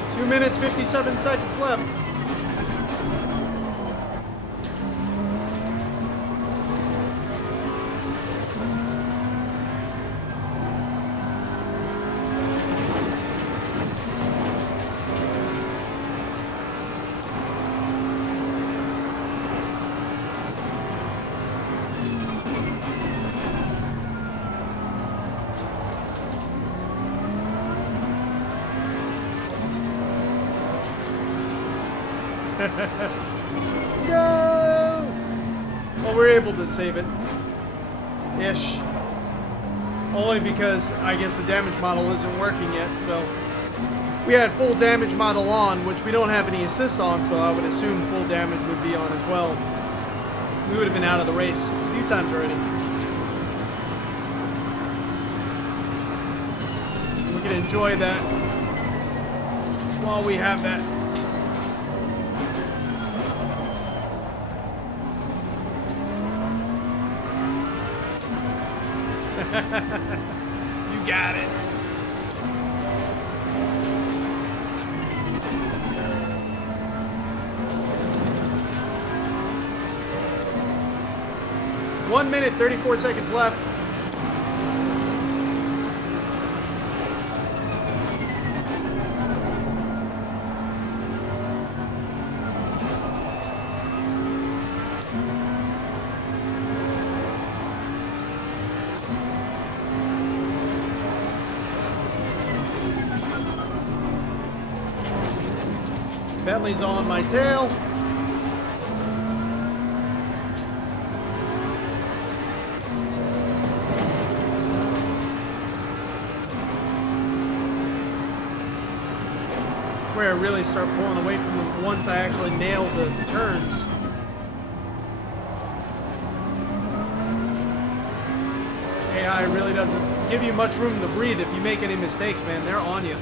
Two minutes, 57 seconds left. No! Well, we're able to save it. Ish. Only because I guess the damage model isn't working yet, so. We had full damage model on, which we don't have any assists on, so I would assume full damage would be on as well. We would have been out of the race a few times already. We can enjoy that while we have that. You got it. One minute, 34 seconds left. Bentley's on my tail. It's where I really start pulling away from them once I actually nail the turns. AI really doesn't give you much room to breathe. If you make any mistakes, man, they're on you.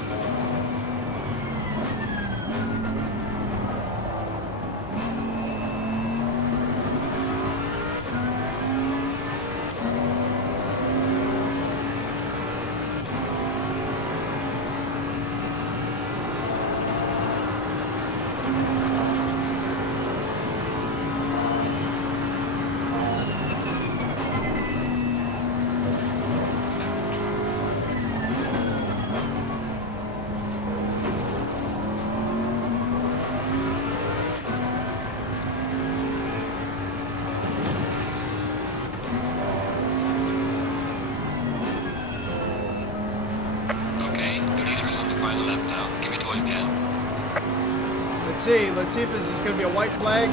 Let's see if this is going to be a white flag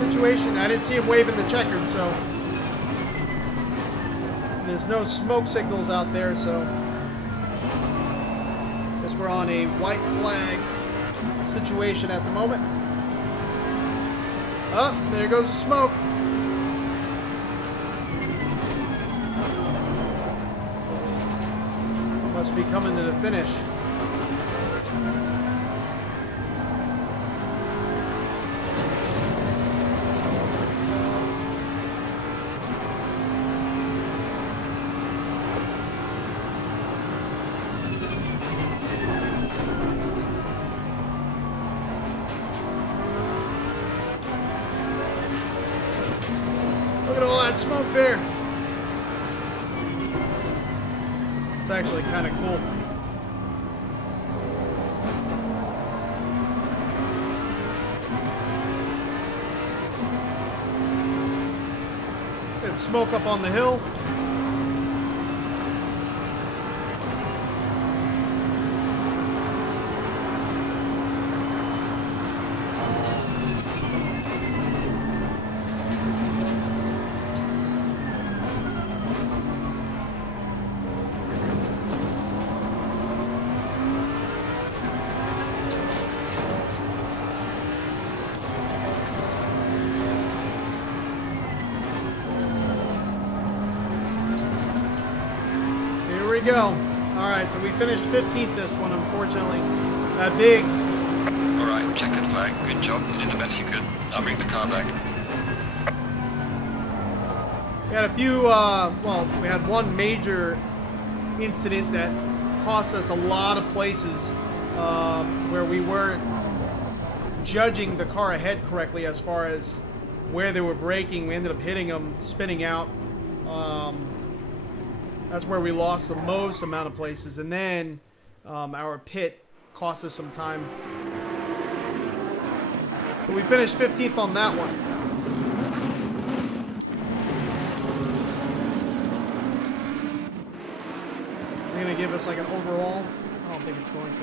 situation. I didn't see him waving the checkered, so there's no smoke signals out there, so I guess we're on a white flag situation at the moment. Oh, there goes the smoke. Must be coming to the finish. Smoke there. It's actually kind of cool. Get smoke up on the hill. Go. Alright, so we finished 15th this one, unfortunately. That big. Alright, checkered flag. Good job. You did the best you could. I'll bring the car back. We had a few, well, we had one major incident that cost us a lot of places where we weren't judging the car ahead correctly as far as where they were braking. We ended up hitting them, spinning out. That's where we lost the most amount of places. And then our pit cost us some time. So we finished 15th on that one. Is it going to give us like an overall? I don't think it's going to.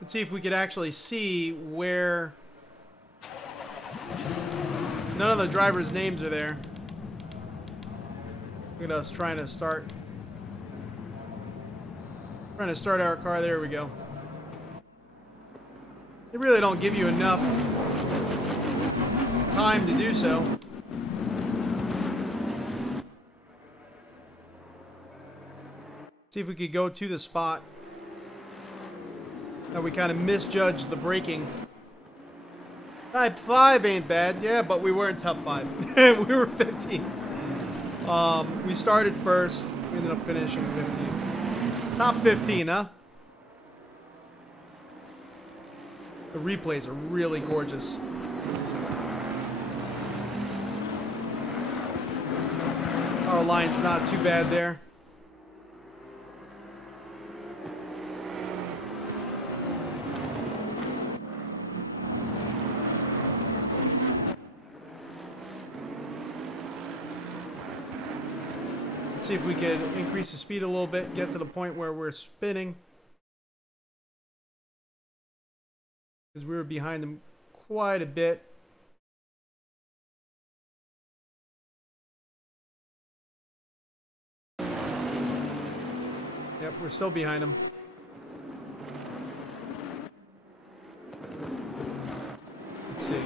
Let's see if we could actually see where... None of the drivers' names are there. Look at us trying to start our car. There we go. They really don't give you enough time to do so. See if we could go to the spot. Now we kind of misjudged the braking. Type 5 ain't bad, yeah, but we were in top 5. We were 15. We started first, we ended up finishing 15. Top 15, huh? The replays are really gorgeous. Our line's not too bad there. See if we could increase the speed a little bit, get to the point where we're spinning. Because we were behind them quite a bit. Yep, we're still behind them. Let's see.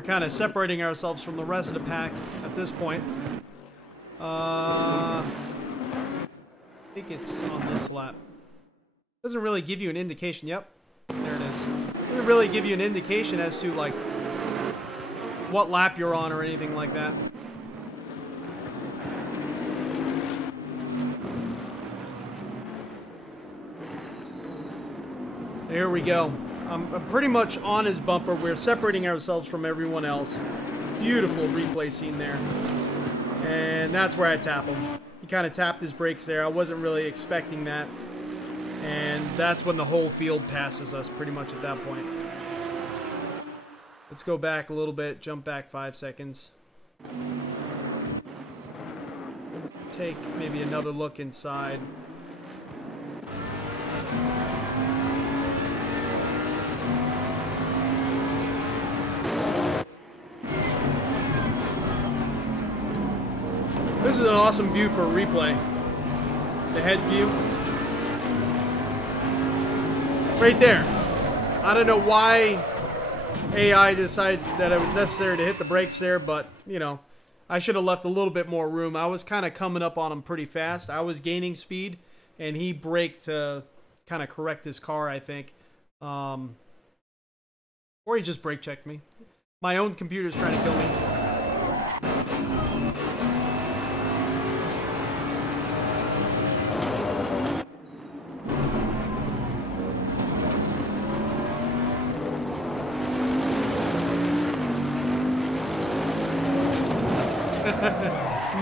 we're kind of separating ourselves from the rest of the pack at this point. I think it's on this lap. Doesn't really give you an indication. Yep, there it is. Doesn't really give you an indication as to like what lap you're on or anything like that. There we go. I'm pretty much on his bumper. We're separating ourselves from everyone else. Beautiful replay scene there. And that's where I tap him. He kind of tapped his brakes there. I wasn't really expecting that. And that's when the whole field passes us pretty much at that point. Let's go back a little bit. Jump back 5 seconds. Take maybe another look inside. This is an awesome view for a replay. The head view. Right there. I don't know why AI decided that it was necessary to hit the brakes there, but, you know, I should have left a little bit more room. I was kind of coming up on him pretty fast. I was gaining speed, and he braked to kind of correct his car, I think. Or he just brake checked me. My own computer's trying to kill me.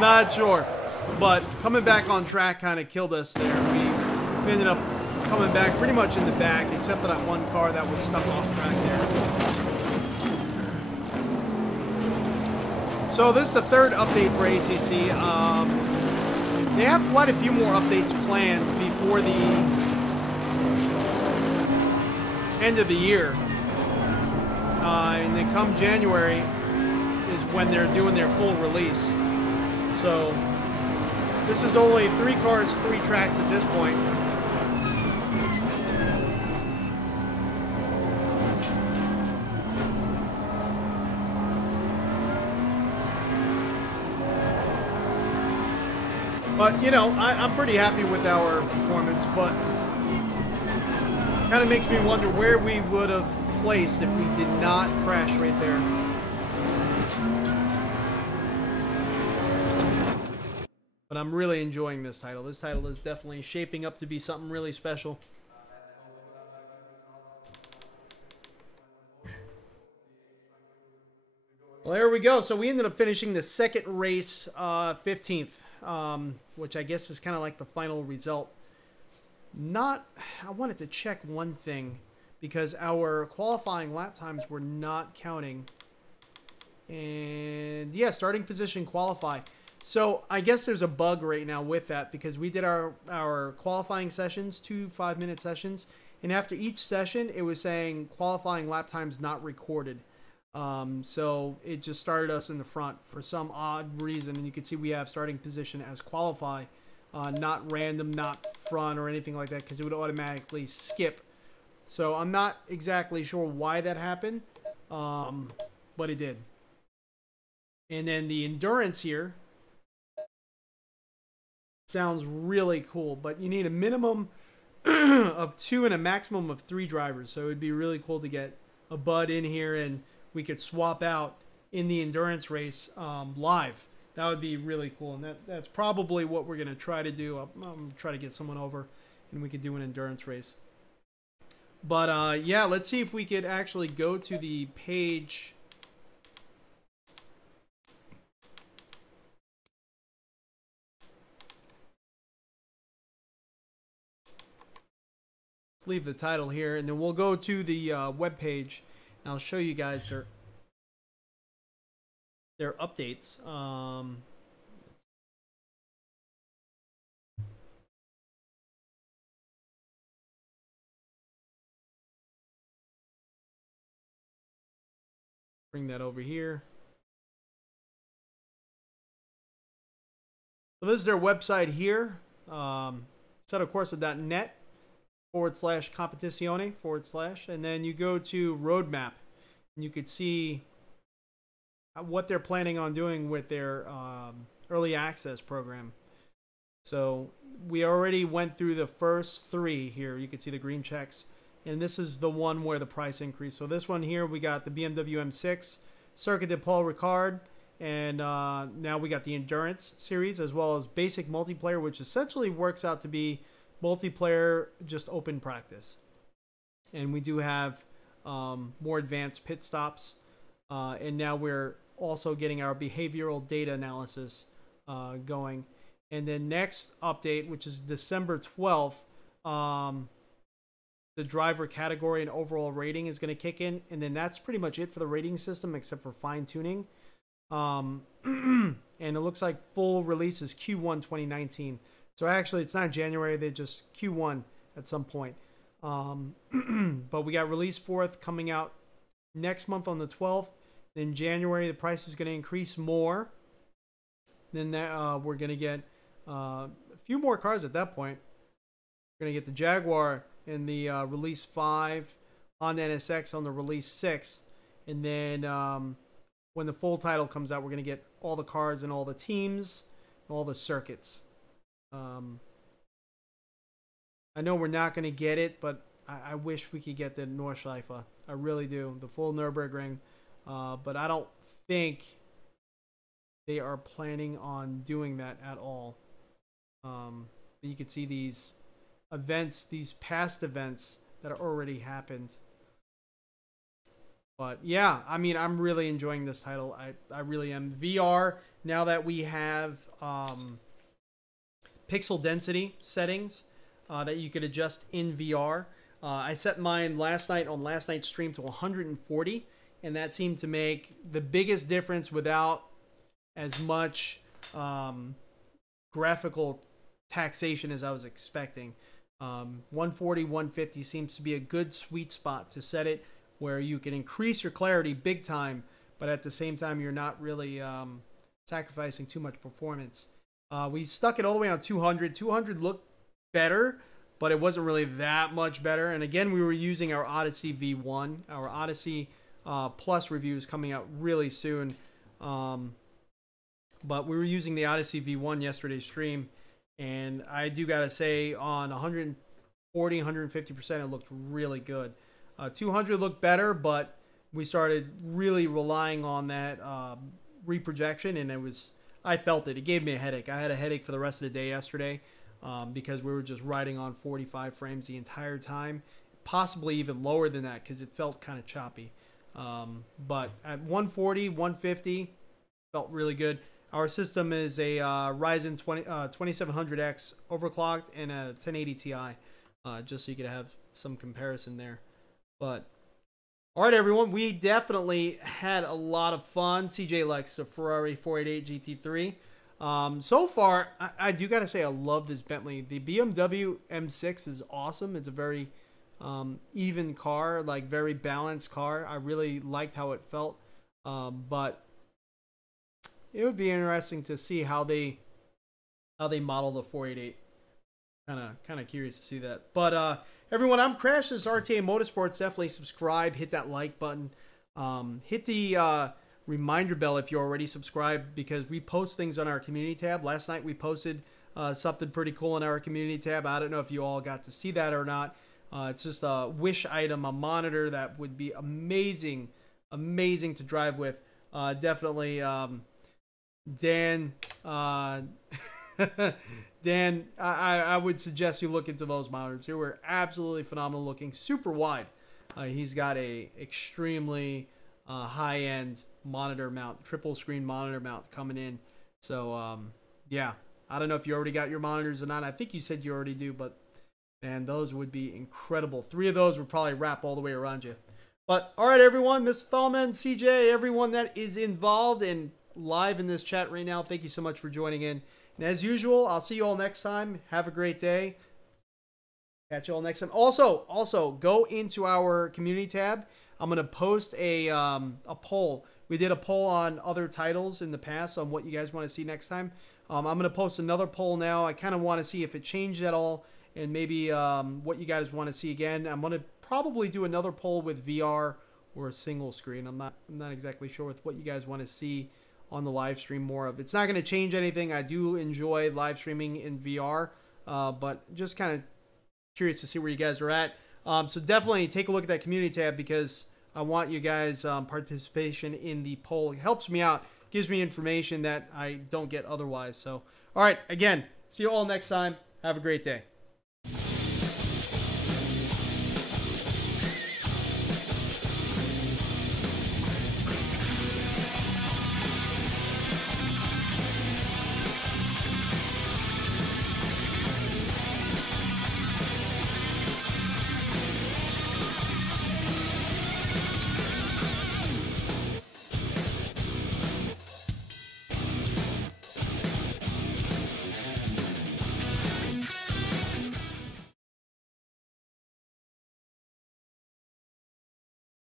Not sure, but coming back on track kind of killed us there. We ended up coming back pretty much in the back, except for that one car that was stuck off track there. So this is the third update for ACC. They have quite a few more updates planned before the end of the year. And then come January is when they're doing their full release. So this is only 3 cars, 3 tracks at this point. But, you know, I'm pretty happy with our performance, but kind of makes me wonder where we would have placed if we did not crash right there. But I'm really enjoying this title. This title is definitely shaping up to be something really special. Well, there we go. So we ended up finishing the second race 15th, which I guess is kind of like the final result. I wanted to check one thing because our qualifying lap times were not counting. And yeah, starting position qualify. So I guess there's a bug right now with that because we did our qualifying sessions, 2 5-minute sessions, and after each session it was saying qualifying lap times not recorded. So it just started us in the front for some odd reason, and you can see we have starting position as qualify, not random, not front or anything like that, because it would automatically skip. So I'm not exactly sure why that happened, but it did. And then the endurance here sounds really cool, but you need a minimum of 2 and a maximum of 3 drivers. So it would be really cool to get a Bud in here and we could swap out in the endurance race live. That would be really cool, and that's probably what we're going to try to do. I'm going to try to get someone over and we could do an endurance race. But yeah, let's see if we could actually go to the page. Leave the title here, and then we'll go to the web page, and I'll show you guys their updates. Bring that over here. So this is their website here, Assettocorsa.net. /competizione /, and then you go to roadmap and you could see what they're planning on doing with their early access program. So we already went through the first 3 here. You can see the green checks. And this is the one where the price increased. So this one here, we got the BMW M6, Circuit de Paul Ricard, and now we got the Endurance series, as well as basic multiplayer, which essentially works out to be multiplayer, just open practice. And we do have more advanced pit stops. And now we're also getting our behavioral data analysis going. And then next update, which is December 12th, the driver category and overall rating is going to kick in. And then that's pretty much it for the rating system, except for fine tuning. And it looks like full release is Q1 2019. So actually, it's not January. They just Q1 at some point. But we got release 4th coming out next month on the 12th. Then January, the price is going to increase more. Then we're going to get a few more cars at that point. We're going to get the Jaguar in the release 5, Honda NSX on the release 6. And then when the full title comes out, we're going to get all the cars and all the teams and all the circuits. I know we're not going to get it, but I wish we could get the Nordschleife. I really do. The full Nürburgring. But I don't think they are planning on doing that at all. You can see these events, these past events that already happened. But yeah, I mean, I'm really enjoying this title. I really am. VR, now that we have pixel density settings that you could adjust in VR. I set mine last night on last night's stream to 140. And that seemed to make the biggest difference without as much graphical taxation as I was expecting. 140, 150 seems to be a good sweet spot to set it where you can increase your clarity big time, but at the same time, you're not really sacrificing too much performance. We stuck it all the way on 200. 200 looked better, but it wasn't really that much better. And again, we were using our Odyssey V1, our Odyssey Plus review is coming out really soon. But we were using the Odyssey V1 yesterday's stream, and I do gotta say on 140, 150%, it looked really good. 200 looked better, but we started really relying on that reprojection, and I felt it. It gave me a headache. I had a headache for the rest of the day yesterday because we were just riding on 45 frames the entire time, possibly even lower than that because it felt kind of choppy. But at 140, 150, felt really good. Our system is a Ryzen 2700X overclocked and a 1080 Ti, just so you could have some comparison there. But all right, everyone, we definitely had a lot of fun. CJ likes the Ferrari 488 GT3. So far, I do got to say I love this Bentley. The BMW M6 is awesome. It's a very even car, like very balanced car. I really liked how it felt, but it would be interesting to see how they model the 488. Kind of curious to see that. But everyone, I'm Crash. This is RTA Motorsports. Definitely subscribe, hit that like button, hit the reminder bell if you're already subscribed, because we post things on our community tab. Last night we posted something pretty cool in our community tab. I don't know if you all got to see that or not. It's just a wish item, a monitor that would be amazing to drive with. Definitely, Dan, Dan, I would suggest you look into those monitors. They were absolutely phenomenal looking, super wide. He's got a extremely high-end monitor mount, triple screen monitor mount coming in. So, yeah, I don't know if you already got your monitors or not. I think you said you already do, but man, those would be incredible. 3 of those would probably wrap all the way around you. But, all right, everyone, Mr. Thalman, CJ, everyone that is involved and live in this chat right now, thank you so much for joining in. And as usual, I'll see you all next time. Have a great day. Catch you all next time. Also, go into our community tab. I'm going to post a poll. We did a poll on other titles in the past on what you guys want to see next time. I'm going to post another poll now. I kind of want to see if it changed at all and maybe what you guys want to see again. I'm going to probably do another poll with VR or a single screen. I'm not exactly sure with what you guys want to see on the live stream more of. It's not going to change anything. I do enjoy live streaming in VR, but just kind of curious to see where you guys are at. So definitely take a look at that community tab, because I want you guys participation in the poll. It helps me out, gives me information that I don't get otherwise. So, all right, again, see you all next time. Have a great day.